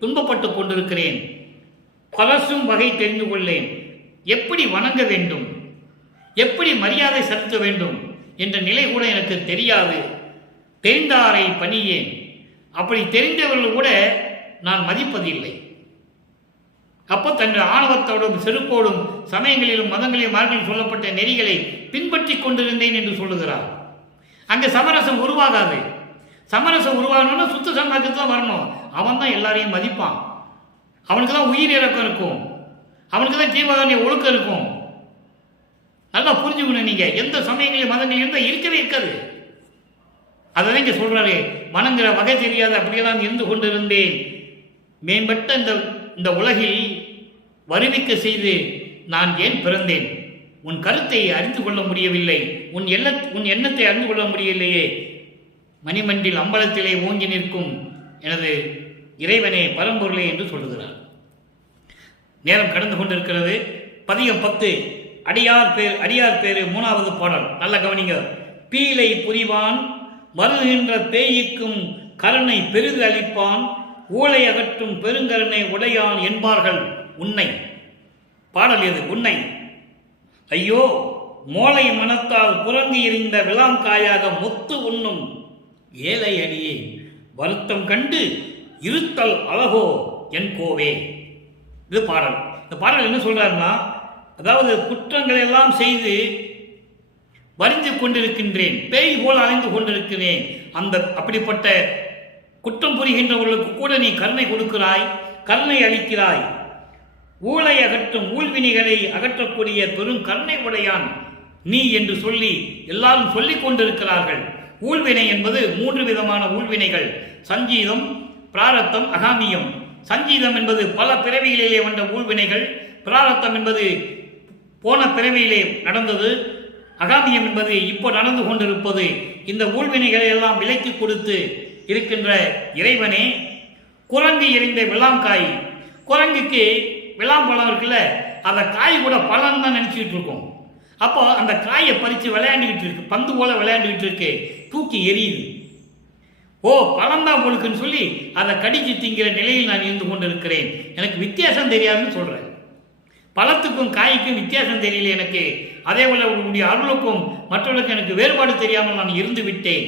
துன்பப்பட்டு கொண்டிருக்கிறேன். பலசும் வகை தெரிந்து கொள்ளேன். எப்படி வணங்க வேண்டும், எப்படி மரியாதை செலுத்த வேண்டும் என்ற நிலை கூட எனக்கு தெரியாது. தெரிந்தாரை பணியேன். அப்படி தெரிந்தவர்கள் கூட நான் மதிப்பதில்லை. அப்போ தன் ஆணவத்தோடும் செருக்கோடும் சமயங்களிலும் மதங்களிலும் மார்களில் சொல்லப்பட்ட நெறிகளை பின்பற்றி கொண்டிருந்தேன் என்று சொல்லுகிறார். அங்கே சமரசம் உருவாகாது. சமரசம் உருவாகணும்னா சுத்த சன்மார்க்கத்தில் தான் வரணும். அவன் தான் எல்லாரையும் மதிப்பான். அவனுக்கு தான் உயிர் இறக்கம் இருக்கும். அவனுக்கு தான் ஜீவகாரண்ய ஒழுக்கம் இருக்கும். நல்லா புரிஞ்சுக்கணும். நீங்க எந்த சமயங்களையும் மதங்கள் இருந்தால் இருக்கவே இருக்காது. அதை இங்கே சொல்றாரு, வணங்குற வகை தெரியாத அப்படியெல்லாம் இருந்து கொண்டிருந்தேன். மேம்பட்ட இந்த உலகில் வருவிக்க செய்து நான் ஏன் பிறந்தேன்? உன் கருத்தை அறிந்து கொள்ள முடியவில்லை, உன் எண்ணத்தை அறிந்து கொள்ள முடியவில்லையே. மணிமண்டில் அம்பலத்திலே ஓங்கி நிற்கும் எனது இறைவனே பரம்பொருளே என்று சொல்லுகிறார். நேரம் கடந்து கொண்டிருக்கிறது. பதிகம் 10 அடியார் பேரு 3வது பாடல். நல்ல கவனிங்க. பீலை புரிவான் வருகின்ற பேய்க்கும் கருணை பெரிது அளிப்பான், ஊழை அகற்றும் பெருங்கருணை உடையான் என்பார்கள் உன்னை. பாடல் எது? உன்னை. ஐயோ, மோளை மனத்தால் குரங்கு எறிந்த விளாங்காயாக முத்து உண்ணும் ஏழை அடியே வருத்தம் கண்டு இருத்தல் அழகோ என் கோவே. இது பாடல். இந்த பாடல் என்ன சொல்றாருன்னா, அதாவது குற்றங்கள் எல்லாம் செய்து வரிந்து கொண்டிருக்கின்றேன், பேய் போல் அலைந்து கொண்டிருக்கிறேன். அப்படிப்பட்ட குற்றம் புரிகின்றவர்களுக்கு கூட நீ கருணை கொடுக்கிறாய், கருணை அளிக்கிறாய். ஊழை அகற்றும் ஊழ்வினைகளை அகற்றக்கூடிய பெரும் கருணை உடையான் நீ என்று சொல்லி எல்லாரும் சொல்லிக் கொண்டிருக்கிறார்கள். ஊழ்வினை என்பது 3 விதமான ஊழ்வினைகள்: சஞ்சீதம், பிராரத்தம், அகாமியம். சஞ்சீதம் என்பது பல பிறவிகளிலே வந்த ஊழ்வினைகள். பிராரத்தம் என்பது போன பிறவியிலே நடந்தது. அகாமியம் என்பது இப்போ நடந்து கொண்டிருப்பது. இந்த ஊழ்வினைகளை எல்லாம் விலக்கி கொடுத்து இருக்கின்ற இறைவனே, குரங்கு எறிந்த விளாங்காய். குரங்குக்கு விளாம்பழம் இருக்குல்ல, அந்த காய் கூட பழம் தான் நினச்சிக்கிட்டு இருக்கும். அப்போ அந்த காயை பறித்து விளையாண்டுக்கிட்டு இருக்கு, பந்து போல விளையாண்டுக்கிட்டு இருக்கு, தூக்கி எரியுது. ஓ, பழம்தான் பொழுக்குன்னு சொல்லி அதை கடிச்சு திங்கிற நிலையில் நான் இருந்து கொண்டிருக்கிறேன். எனக்கு வித்தியாசம் தெரியாதுன்னு சொல்கிறேன். பழத்துக்கும் காய்க்கும் வித்தியாசம் தெரியல எனக்கு. அதே போல உங்களுடைய அருளுக்கும் மற்றவர்களுக்கு எனக்கு வேறுபாடு தெரியாமல் நான் இருந்து விட்டேன்,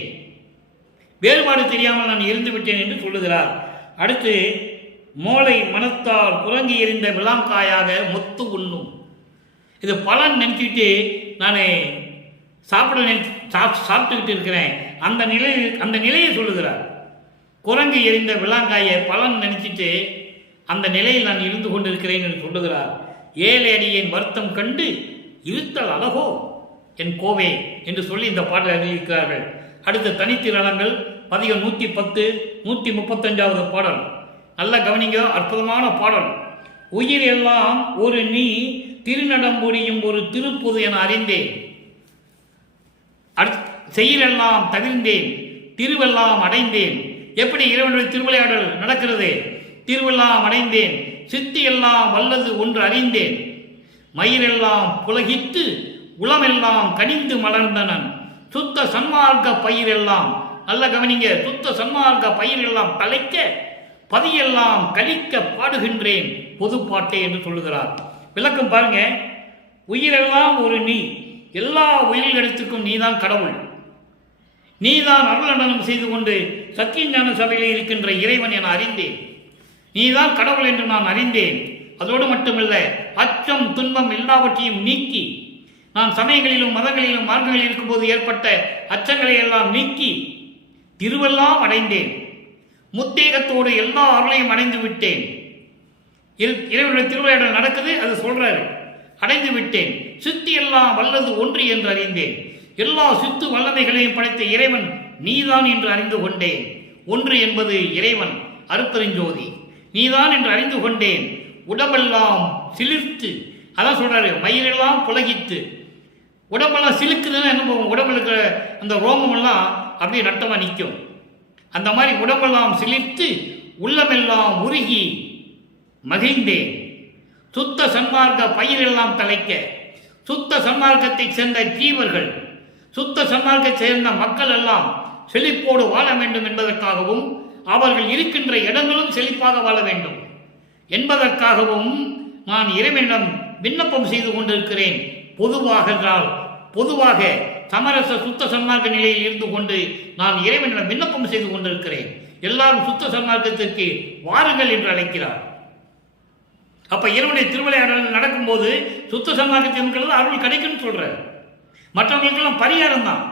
என்று சொல்லுகிறார். அடுத்து, மோளை மனத்தால் குரங்கி எறிந்த விளாங்காயாக முத்து உண்ணும். இது பலன் நினைச்சிட்டு நான் சாப்பிட்டுக்கிட்டு இருக்கிறேன். அந்த நிலையை சொல்லுகிறார். குரங்கு எறிந்த விளாங்காயை பலன் நினைச்சிட்டு அந்த நிலையில் நான் இருந்து கொண்டிருக்கிறேன் என்று சொல்லுகிறார். ஏழை அடியேன் வருத்தம் கண்டு இருத்தல் அழகோ என் கோவே என்று சொல்லி இந்த பாடலை அறிவிக்கிறார்கள். அடுத்த தனித்திரளங்கள் பதிகம் 110, 135வது பாடல். நல்ல கவனிங்க, அற்புதமான பாடல். உயிர் எல்லாம் ஒரு நீ திருநடம்புரியும் ஒரு திருப்புது என அறிந்தேன், செயலெல்லாம் தவிர்ந்தேன், திருவெல்லாம் அடைந்தேன். எப்படி இறைவனுடைய திருவிளையாடல் நடக்கிறது? திருவெல்லாம் அடைந்தேன், சித்தி எல்லாம் வல்லது ஒன்று அறிந்தேன், மயிரெல்லாம் புலகித்து உளமெல்லாம் கனிந்து மலர்ந்தனன், சுத்த சன்மார்க்க பயிரெல்லாம். நல்ல கவனிங்க, சுத்த சன்மார்க்க பயிரெல்லாம் தலைக்க பதியெல்லாம் கழிக்க பாடுகின்றேன் பொதுப்பாட்டை என்று சொல்லுகிறார். விளக்கம் பாருங்க. உயிரெல்லாம் ஒரு நீ, எல்லா உயிர்களுக்கும் நீதான் கடவுள், நீதான் அருள் நடனம் செய்து கொண்டு சத்திய ஞான சபையில் இருக்கின்ற இறைவன் என அறிந்தேன். நீதான் கடவுள் என்று நான் அறிந்தேன். அதோடு மட்டுமல்ல, அச்சம் துன்பம் எல்லாவற்றையும் நீக்கி, நான் சமயங்களிலும் மதங்களிலும் மார்க்கங்களில் இருக்கும்போது ஏற்பட்ட அச்சங்களை எல்லாம் நீக்கி திருவெல்லாம் அடைந்தேன். முத்தேகத்தோடு எல்லா அருளையும் அடைந்து விட்டேன். இறைவனுடைய திருவிளையாடல் நடக்குது, அது சொல்றாரு. அடைந்து விட்டேன். சித்தி எல்லாம் வல்லது ஒன்று என்று அறிந்தேன். எல்லா சித்து வல்லமைகளையும் படைத்த இறைவன் நீதான் என்று அறிந்து கொண்டேன். ஒன்று என்பது இறைவன் அருட்பெருஞ்சோதி, நீதான் என்று அறிந்து கொண்டேன். உடம்பெல்லாம் சிலிர்த்து, அதான் சொல்றாரு, மயிரெல்லாம் புலகித்து. உடம்பெல்லாம் சிலுக்குதுன்னா என்ன போகும்? உடம்புல இருக்கிற அந்த ரோமமெல்லாம் அப்படியே நட்டமாக நிற்கும். அந்த மாதிரி உடம்பெல்லாம் சிலிர்த்து உள்ளமெல்லாம் உருகி மகிழ்ந்தேன். சுத்த சன்மார்க்க பயிரெல்லாம் தலைக்க, சுத்த சன்மார்க்கத்தை சேர்ந்த ஜீவர்கள், சுத்த சன்மார்க்கத்தை சேர்ந்த மக்கள் எல்லாம் செழிப்போடு வாழ வேண்டும் என்பதற்காகவும், அவர்கள் இருக்கின்ற இடங்களும் செழிப்பாக வாழ வேண்டும் என்பதற்காகவும் நான் இறைவனிடம் விண்ணப்பம் செய்து கொண்டிருக்கிறேன். பொதுவாக சமரச சுத்த சன்மார்க்க நிலையில் இருந்து கொண்டு நான் இறைவனிடம் விண்ணப்பம் செய்து கொண்டிருக்கிறேன். எல்லாரும் சுத்த சன்மார்க்கத்திற்கு வாருங்கள் என்று அழைக்கிறார். அப்ப இறைவனுடைய திருவிளையாடல் நடக்கும்போது சுத்த சன்மார்க்கத்திற்கு அருள் கிடைக்கும்னு சொல்றாரு. மற்றவங்களுக்கெல்லாம் பரிகாரம் தான்.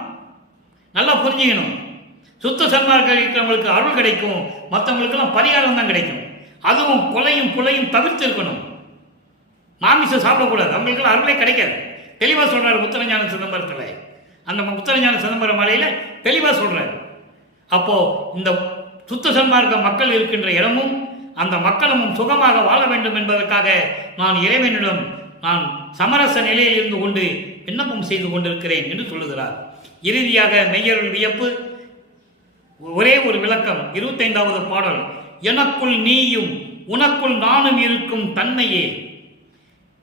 நல்லா புரிஞ்சுக்கணும். சுத்த சன்மார்க்கம் இருக்கிறவங்களுக்கு அருள் கிடைக்கும், மற்றவங்களுக்கெல்லாம் பரிகாரம் தான் கிடைக்கும். அதுவும் கொலையும் புலையும் தவிர்த்து இருக்கணும். மாமிசம் சாப்பிடக்கூடாது, அவங்களுக்கெல்லாம் அருளே கிடைக்காது. தெளிவாக சொல்றாரு உத்தரஞான சிதம்பரத்தில். அந்த உத்தரஞான சிதம்பரம் மலையில தெளிவாக சொல்றாரு. அப்போ இந்த சுத்த சன்மார்க்க மக்கள் இருக்கின்ற இடமும் அந்த மக்களும் சுகமாக வாழ வேண்டும் என்பதற்காக நான் இறைவனிடம் நான் சமரச நிலையில் இருந்து கொண்டு விண்ணப்பம் செய்து கொண்டிருக்கிறேன் என்று சொல்லுகிறார். இறுதியாக மெய்யருள் வியப்பு ஒரே ஒரு விளக்கம். 25வது பாடல். எனக்குள் நீயும் உனக்குள் நானும் இருக்கும் தன்மையே.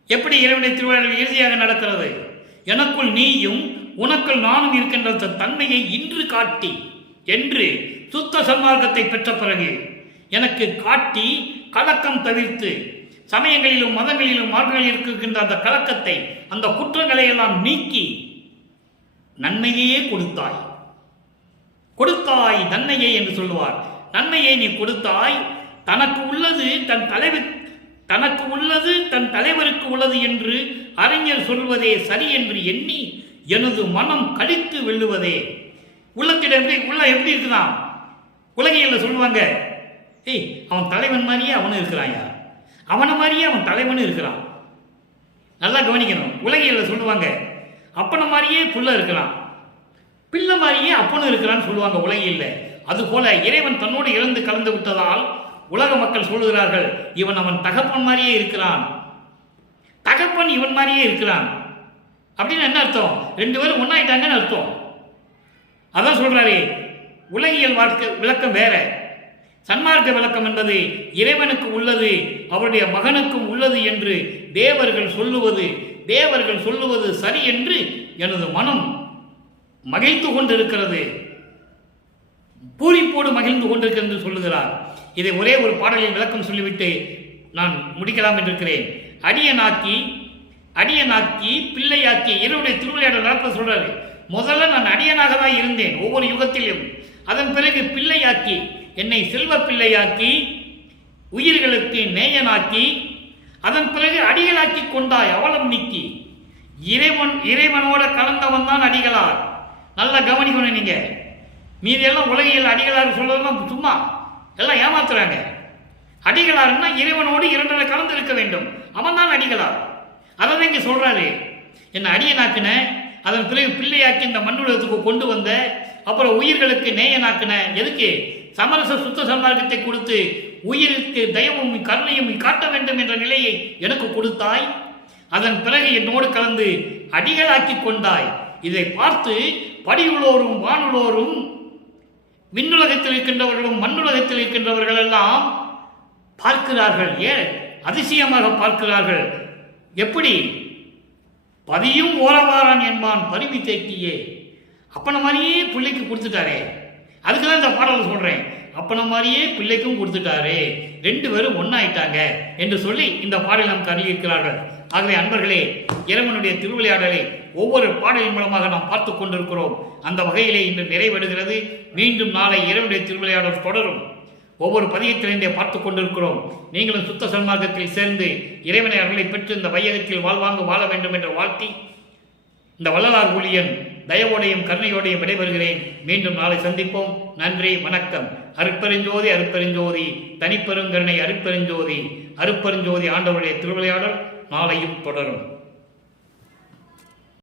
எப்படி இறைவனுடைய திருவிழாவில் இறுதியாக நடக்கிறது? எனக்குள் நீயும் உனக்குள் நானும் இருக்கின்ற தன்மையை இன்று காட்டி என்று சுத்த சன்மார்க்கத்தை பெற்ற பிறகு எனக்கு காட்டி கலக்கம் தவிர்த்து சமயங்களிலும் மதங்களிலும் மார்க்கங்களில் இருக்கின்ற அந்த கலக்கத்தை அந்த குற்றங்களை எல்லாம் நீக்கி நன்மையே கொடுத்தாய். கொடுத்தாய் நன்மையே என்று சொல்லுவார். நன்மையை நீ கொடுத்தாய். தனக்கு உள்ளது தன் தலைவருக்கு உள்ளது என்று அறிஞர் சொல்வதே சரி என்று எண்ணி எனது மனம் கடித்து வெல்லுவதே. உள்ளத்திடம் உள்ள எப்படி இருக்குதான்? உலகியல்ல சொல்லுவாங்க, ஏய் அவன் தலைவன் மாதிரியே அவனும் இருக்கிறாயா, அவனை மாதிரியே அவன் தலைவனும் இருக்கிறான். நல்லா கவனிக்கணும். உலகியல்ல சொல்லுவாங்க, அப்பனை மாதிரியே புள்ள இருக்கிறான், பிள்ளை மாதிரியே அப்பனும் இருக்கிறான்னு சொல்லுவாங்க உலகியல்ல. அதுபோல இறைவன் தன்னோடு இழந்து கலந்து விட்டதால் உலக மக்கள் சொல்லுகிறார்கள், இவன் அவன் தகப்பன் மாதிரியே இருக்கிறான், தகப்பன் இவன் மாதிரியே இருக்கிறான். அப்படின்னு என்ன அர்த்தம்? ரெண்டு பேரும் ஒன்னாயிட்டாங்கன்னு அர்த்தம். அதான் சொல்றாரு. உலகியல் விளக்கம் வேற, சன்மார்க்க விளக்கம் என்பது இறைவனுக்கு உள்ளது அவருடைய மகனுக்கும் உள்ளது என்று தேவர்கள் சொல்லுவது சரி என்று எனது மனம் மகிழ்ந்து கொண்டிருக்கிறது, பூரிப்போடு மகிழ்ந்து கொண்டிருக்கிறது என்று சொல்லுகிறார். இதை ஒரே ஒரு பாடலில் விளக்கம் சொல்லிவிட்டு நான் முடிக்கலாம் என்றிருக்கிறேன். அடியனாக்கி பிள்ளையாக்கி இறைவனுடைய திருவிளையாடல் நடத்த சொல்றாரு. முதல்ல நான் அடியனாக தான் இருந்தேன் ஒவ்வொரு யுகத்திலும். அதன் பிறகு பிள்ளையாக்கி, என்னை செல்வ பிள்ளையாக்கி, உயிர்களுக்கு நேயனாக்கி, அதன் பிறகு அடிகளாக்கி கொண்டாய் அவலம் நீக்கி. இறைவனோட கலந்தவன் தான் அடிகளார். நல்லா கவனிக்கணும் நீங்க. மீதியெல்லாம் உலகியல் அடிகளார் சொல்றதெல்லாம் சும்மா எல்லாம் ஏமாத்துறாங்க. அடிகளார்னா இறைவனோடு இரண்டரை கலந்து இருக்க வேண்டும், அவன் தான் அடிகளார். அதான் இங்க சொல்றாரு. என்ன அடியனாக்குன, அதன் பிறகு பிள்ளையாக்கி இந்த மண்ணுலகத்துக்கு கொண்டு வந்த, அப்புறம் உயிர்களுக்கு நேயனாக்குன. எதுக்கு? சமரச சுத்த சன்மார்க்கத்தை கொடுத்து உயிருக்கு தயவும் கருணையும் காட்ட வேண்டும் என்ற நிலையை எனக்கு கொடுத்தாய். அதன் பிறகு என்னோடு கலந்து அடிகளாக்கி கொண்டாய். இதை பார்த்து படியுள்ளோரும் வானுள்ளோரும் விண்ணுலகத்தில் இருக்கின்றவர்களும் மண்ணுலகத்தில் இருக்கின்றவர்கள் எல்லாம் பார்க்கிறார்கள். ஏன் அதிசயமாக பார்க்கிறார்கள். எப்படி? பதியும் ஓரவாரான் என்பான் பரிவி தேக்கியே. அப்பன மாதிரியே பிள்ளைக்கு கொடுத்துட்டாரே. அதுக்குதான் இந்த பாடல் சொல்றேன். அப்பன மாதிரியே பிள்ளைக்கும் கொடுத்துட்டாரே, ரெண்டு பேரும் ஒன்னாயிட்டாங்க என்று சொல்லி இந்த பாடலை நமக்கு அருளியிருக்கிறார்கள். ஆகவே அன்பர்களே, இறைவனுடைய திருவிளையாடலை ஒவ்வொரு பாடலின் மூலமாக நாம் பார்த்து கொண்டிருக்கிறோம். அந்த வகையிலே இன்று நிறைவடைகிறது. மீண்டும் நாளை இறைவனுடைய திருவிளையாடல் தொடரும். ஒவ்வொரு பதியத்திலிருந்தே பார்த்து கொண்டிருக்கிறோம். நீங்களும் சுத்த சன்மார்க்கத்தில் சேர்ந்து இறைவனை அருளை பெற்று இந்த வையகத்தில் வாழ்வாங்கு வாழ வேண்டும் என்ற வாழ்த்தி இந்த வள்ளலார் ஊழியன் தயவோடையும் கருணையோடையும் விடைபெறுகிறேன். மீண்டும் நாளை சந்திப்போம். நன்றி, வணக்கம். அருட்பெருஞ்சோதி அருட்பெருஞ்சோதி தனிப்பெருங்கருணை அருட்பெருஞ்சோதி அருட்பெருஞ்சோதி ஆண்டவருடைய திருவிளையாடல் நாளையும் தொடரும்.